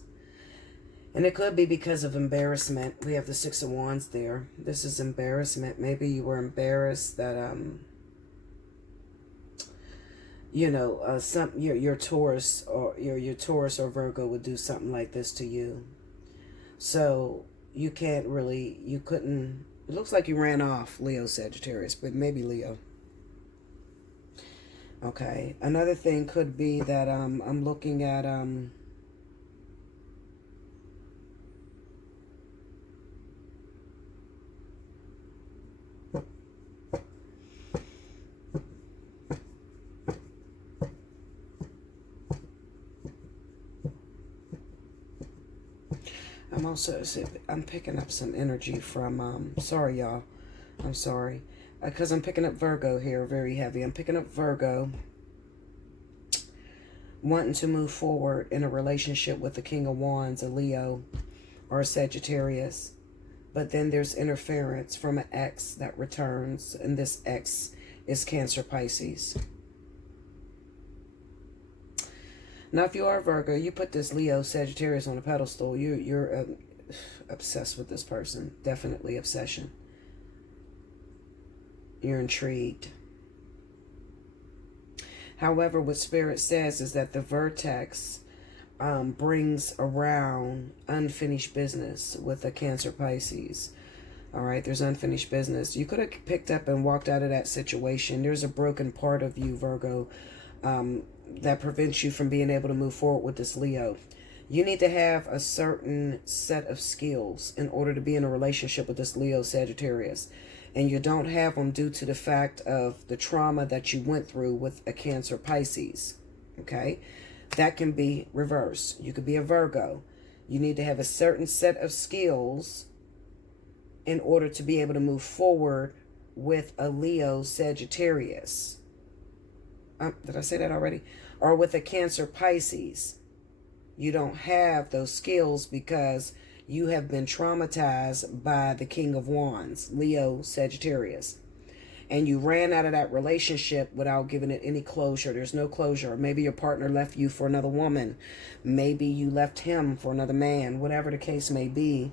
And it could be because of embarrassment. We have the Six of Wands there. This is embarrassment. Maybe you were embarrassed that, you know, your Taurus or your Taurus or Virgo would do something like this to you. So you can't really, you couldn't, it looks like you ran off, Leo, Sagittarius, but maybe Leo. Okay. Another thing could be that I'm looking at, I'm picking up some energy from, sorry, y'all. I'm sorry. Because I'm picking up Virgo here very heavy. I'm picking up Virgo wanting to move forward in a relationship with the King of Wands, a Leo, or a Sagittarius. But then there's interference from an ex that returns. And this ex is Cancer, Pisces. Now, if you are Virgo, you put this Leo, Sagittarius on a pedestal. You're obsessed with this person. Definitely obsession. You're intrigued. However, what Spirit says is that the vertex brings around unfinished business with a Cancer, Pisces. All right, there's unfinished business. You could have picked up and walked out of that situation. There's a broken part of you, Virgo, that prevents you from being able to move forward with this Leo. You need to have a certain set of skills in order to be in a relationship with this Leo, Sagittarius. And you don't have them due to the fact of the trauma that you went through with a Cancer, Pisces. Okay? That can be reversed. You could be a Virgo. You need to have a certain set of skills in order to be able to move forward with a Leo, Sagittarius. Did I say that already? Or with a Cancer, Pisces. You don't have those skills because you have been traumatized by the King of Wands, Leo, Sagittarius. And you ran out of that relationship without giving it any closure. There's no closure. Maybe your partner left you for another woman. Maybe you left him for another man. Whatever the case may be,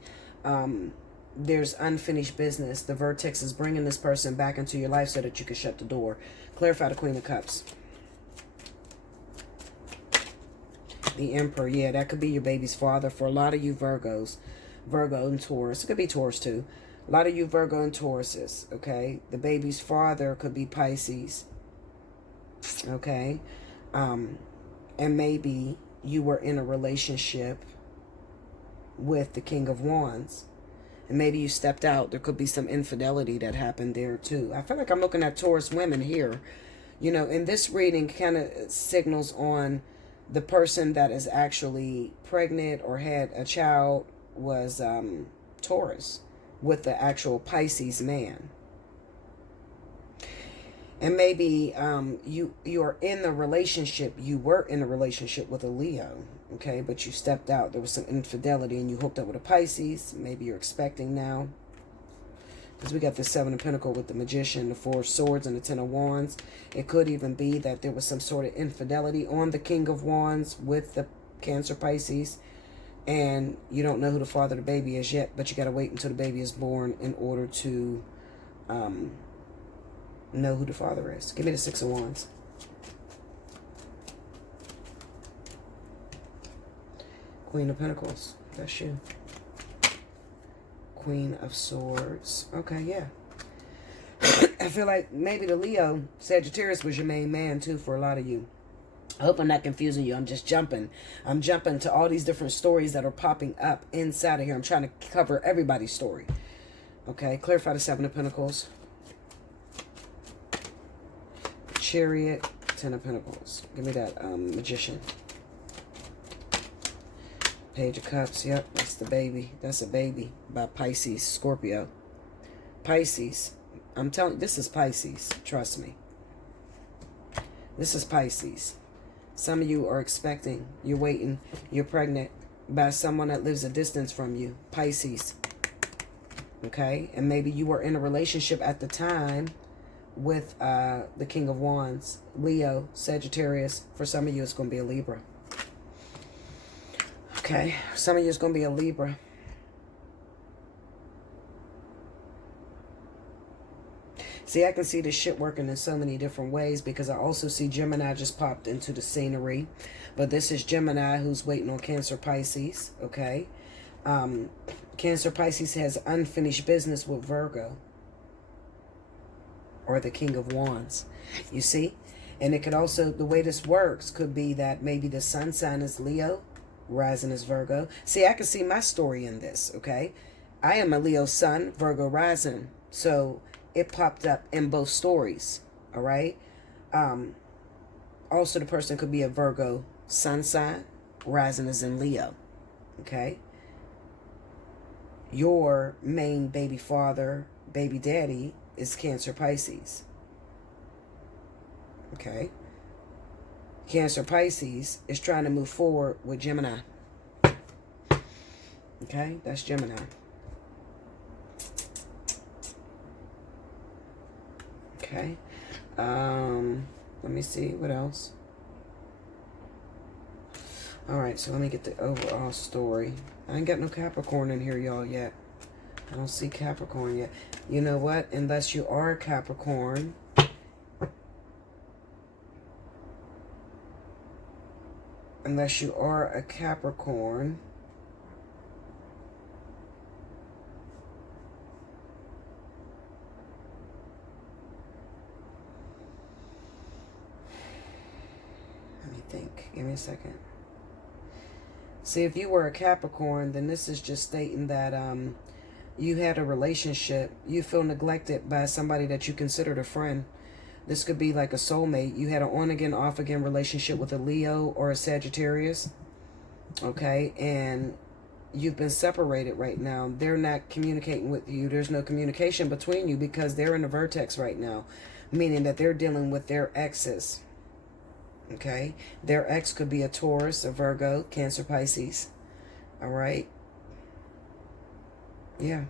there's unfinished business. The vertex is bringing this person back into your life so that you can shut the door. Clarify the Queen of Cups. The Emperor, yeah, that could be your baby's father. For a lot of you Virgos, Virgo and Taurus, it could be Taurus too. A lot of you Virgo and Tauruses, okay? The baby's father could be Pisces, okay? And maybe you were in a relationship with the King of Wands. And maybe you stepped out. There could be some infidelity that happened there too. I feel like I'm looking at Taurus women here. You know, and this reading kind of signals on the person that is actually pregnant or had a child was Taurus with the actual Pisces man. And maybe you are in the relationship, you were in a relationship with a Leo, okay, but you stepped out. There was some infidelity and you hooked up with a Pisces. Maybe you're expecting now. Because we got the Seven of Pentacles with the Magician, the Four of Swords, and the Ten of Wands. It could even be that there was some sort of infidelity on the King of Wands with the Cancer, Pisces. And you don't know who the father of the baby is yet, but you got to wait until the baby is born in order to know who the father is. Give me the Six of Wands. Queen of Pentacles. That's you. Queen of Swords. Okay, yeah. I feel like maybe the Leo, Sagittarius was your main man too for a lot of you. I hope I'm not confusing you. I'm just jumping. I'm jumping to all these different stories that are popping up inside of here. I'm trying to cover everybody's story. Okay, clarify the Seven of Pentacles. Chariot, Ten of Pentacles. Give me that Magician. Page of Cups. Yep, that's the baby. That's a baby by Pisces, Scorpio. Pisces. I'm telling you, this is Pisces. Trust me. This is Pisces. Some of you are expecting, you're waiting, you're pregnant by someone that lives a distance from you. Pisces. Okay? And maybe you were in a relationship at the time with the King of Wands. Leo, Sagittarius. For some of you, it's going to be a Libra. Okay? Some of you, it's going to be a Libra. See, I can see this shit working in so many different ways because I also see Gemini just popped into the scenery. But this is Gemini who's waiting on Cancer, Pisces, okay? Cancer, Pisces has unfinished business with Virgo. Or the King of Wands. You see? And it could also, the way this works could be that maybe the sun sign is Leo, rising is Virgo. See, I can see my story in this, okay? I am a Leo sun, Virgo rising. So it popped up in both stories, all right? Also, the person could be a Virgo sun sign, rising is in Leo, okay? Your main baby father, baby daddy is Cancer, Pisces, okay? Cancer, Pisces is trying to move forward with Gemini, okay? That's Gemini. Okay, let me see what else. All right, so let me get the overall story. I ain't got no Capricorn in here, y'all, yet. I don't see Capricorn yet. You know what? Unless you are a Capricorn, unless you are a Capricorn, think. Give me a second. See, if you were a Capricorn, then this is just stating that you had a relationship. You feel neglected by somebody that you considered a friend. This could be like a soulmate. You had an on-again, off-again relationship with a Leo or a Sagittarius. Okay? And you've been separated right now. They're not communicating with you. There's no communication between you because they're in the vertex right now. Meaning that they're dealing with their exes. Okay, their ex could be a Taurus, a Virgo, Cancer, Pisces. All right. Yeah.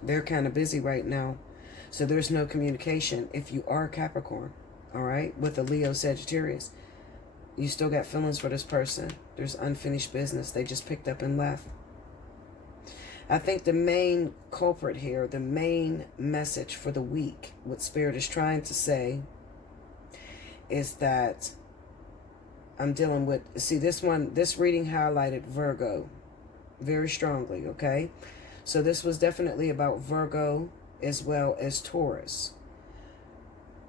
They're kind of busy right now. So there's no communication if you are Capricorn. All right. With a Leo, Sagittarius. You still got feelings for this person. There's unfinished business. They just picked up and left. I think the main culprit here, the main message for the week, what Spirit is trying to say, is that I'm dealing with, see this one, this reading highlighted Virgo very strongly, okay? So this was definitely about Virgo as well as Taurus.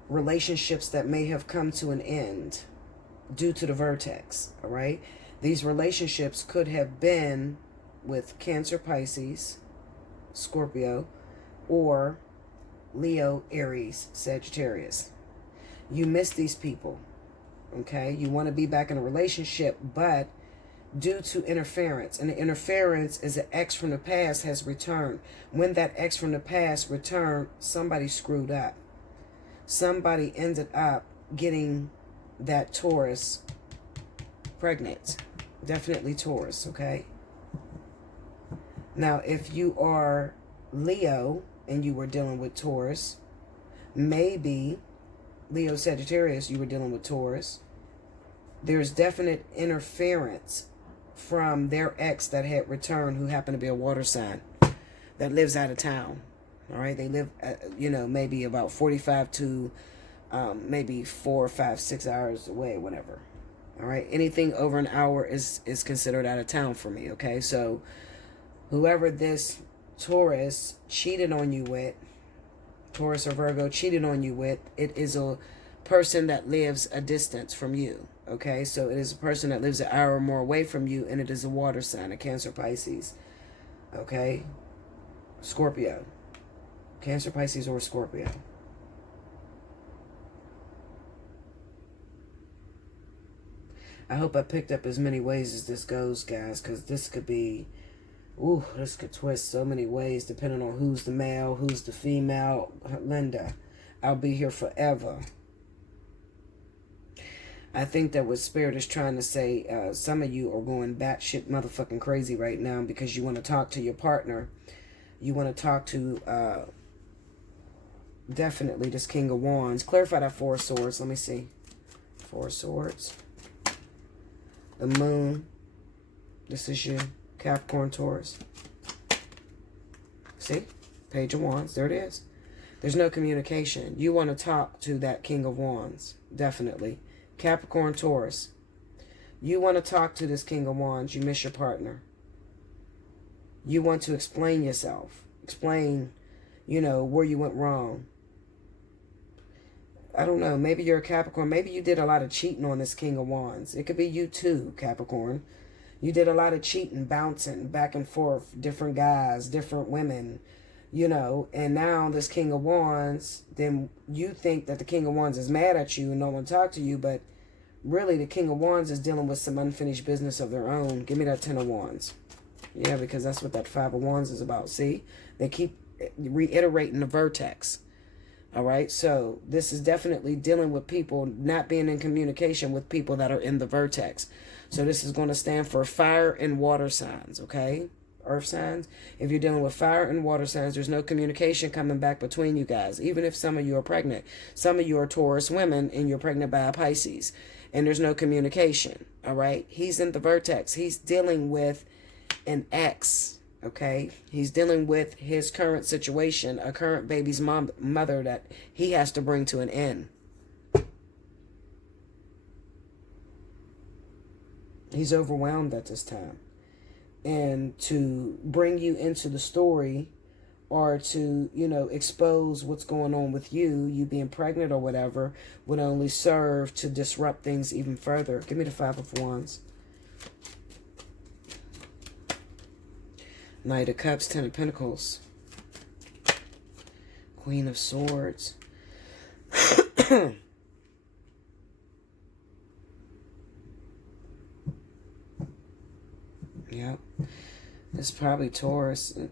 Relationships that may have come to an end due to the vertex, all right? These relationships could have been with Cancer, Pisces, Scorpio, or Leo, Aries, Sagittarius. You miss these people, okay? You want to be back in a relationship, but due to interference, and the interference is an ex from the past has returned. When that ex from the past returned, somebody screwed up. Somebody ended up getting that Taurus pregnant. Definitely Taurus, okay? Now, if you are Leo and you were dealing with Taurus, maybe Leo, Sagittarius, you were dealing with Taurus. There's definite interference from their ex that had returned, who happened to be a water sign that lives out of town. All right, they live, maybe about 45 to maybe 4, 5, 6 hours away, whatever. All right, anything over an hour is considered out of town for me. Okay, so whoever this Taurus cheated on you with, Taurus or Virgo cheated on you with, it is a person that lives a distance from you. Okay, so it is a person that lives an hour or more away from you, and it is a water sign, a Cancer, Pisces. Okay, Scorpio. Cancer, Pisces, or Scorpio. I hope I picked up as many ways as this goes, guys, because this could be, ooh, this could twist so many ways depending on who's the male, who's the female. Linda, I'll be here forever. I think that what Spirit is trying to say, some of you are going batshit motherfucking crazy right now because you want to talk to your partner. You want to talk to, definitely this King of Wands. Clarify that Four of Swords. Let me see. Four of Swords. The Moon. This is you. Capricorn, Taurus. See? Page of Wands. There it is. There's no communication. You want to talk to that King of Wands. Definitely. Capricorn, Taurus. You want to talk to this King of Wands. You miss your partner. You want to explain yourself. Explain, you know, where you went wrong. I don't know. Maybe you're a Capricorn. Maybe you did a lot of cheating on this King of Wands. It could be you too, Capricorn. You did a lot of cheating, bouncing back and forth, different guys, different women, you know, and now this King of Wands, then you think that the King of Wands is mad at you and no one talked to you, but really the King of Wands is dealing with some unfinished business of their own. Give me that Ten of Wands. Yeah, because that's what that Five of Wands is about. See? They keep reiterating the vertex. All right? So this is definitely dealing with people not being in communication with people that are in the vertex. So this is going to stand for fire and water signs, okay? Earth signs. If you're dealing with fire and water signs, there's no communication coming back between you guys. Even if some of you are pregnant. Some of you are Taurus women and you're pregnant by a Pisces. And there's no communication, all right? He's in the vertex. He's dealing with an ex, okay? He's dealing with his current situation, a current baby's mother that he has to bring to an end. He's overwhelmed at this time. And to bring you into the story or to, you know, expose what's going on with you being pregnant or whatever, would only serve to disrupt things even further. Give me the Five of Wands. Knight of Cups, Ten of Pentacles. Queen of Swords. Yep. It's probably Taurus. I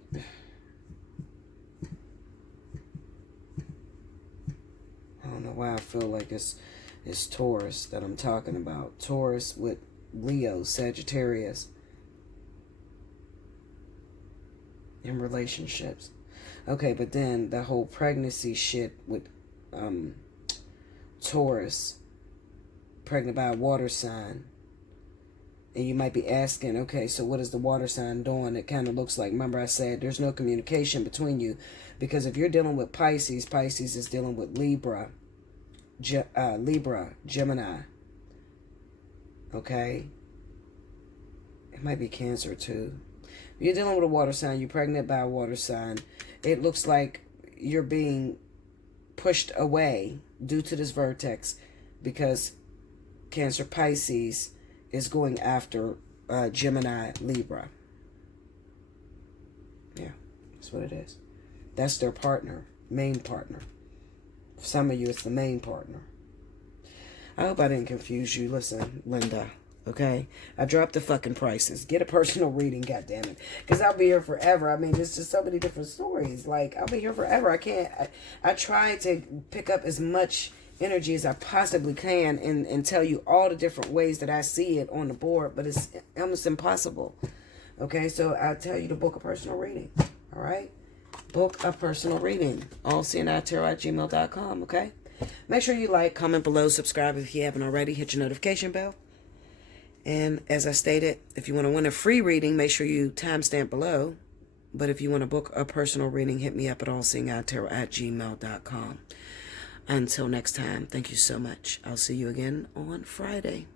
don't know why I feel like it's Taurus that I'm talking about. Taurus with Leo, Sagittarius. In relationships. Okay, but then the whole pregnancy shit with Taurus. Pregnant by a water sign. And you might be asking, okay, so what is the water sign doing? It kind of looks like, remember I said, there's no communication between you. Because if you're dealing with Pisces, Pisces is dealing with Libra, Gemini. Okay? It might be Cancer too. If you're dealing with a water sign, you're pregnant by a water sign, it looks like you're being pushed away due to this vertex because Cancer, Pisces is going after Gemini, Libra. Yeah, that's what it is. That's their partner, main partner. For some of you, it's the main partner. I hope I didn't confuse you. Listen, Linda, okay? I dropped the fucking prices. Get a personal reading, goddammit. Because I'll be here forever. I mean, there's just so many different stories. Like, I'll be here forever. I can't... I try to pick up as much energy as I possibly can and tell you all the different ways that I see it on the board, but it's almost impossible. Okay, so I'll tell you to book a personal reading. All right? Book a personal reading. Allseeingeyetarot@gmail.com, okay? Make sure you like, comment below, subscribe if you haven't already, hit your notification bell. And as I stated, if you want to win a free reading, make sure you timestamp below. But if you want to book a personal reading, hit me up at allseeingeyetarot@gmail.com. Until next time, thank you so much. I'll see you again on Friday.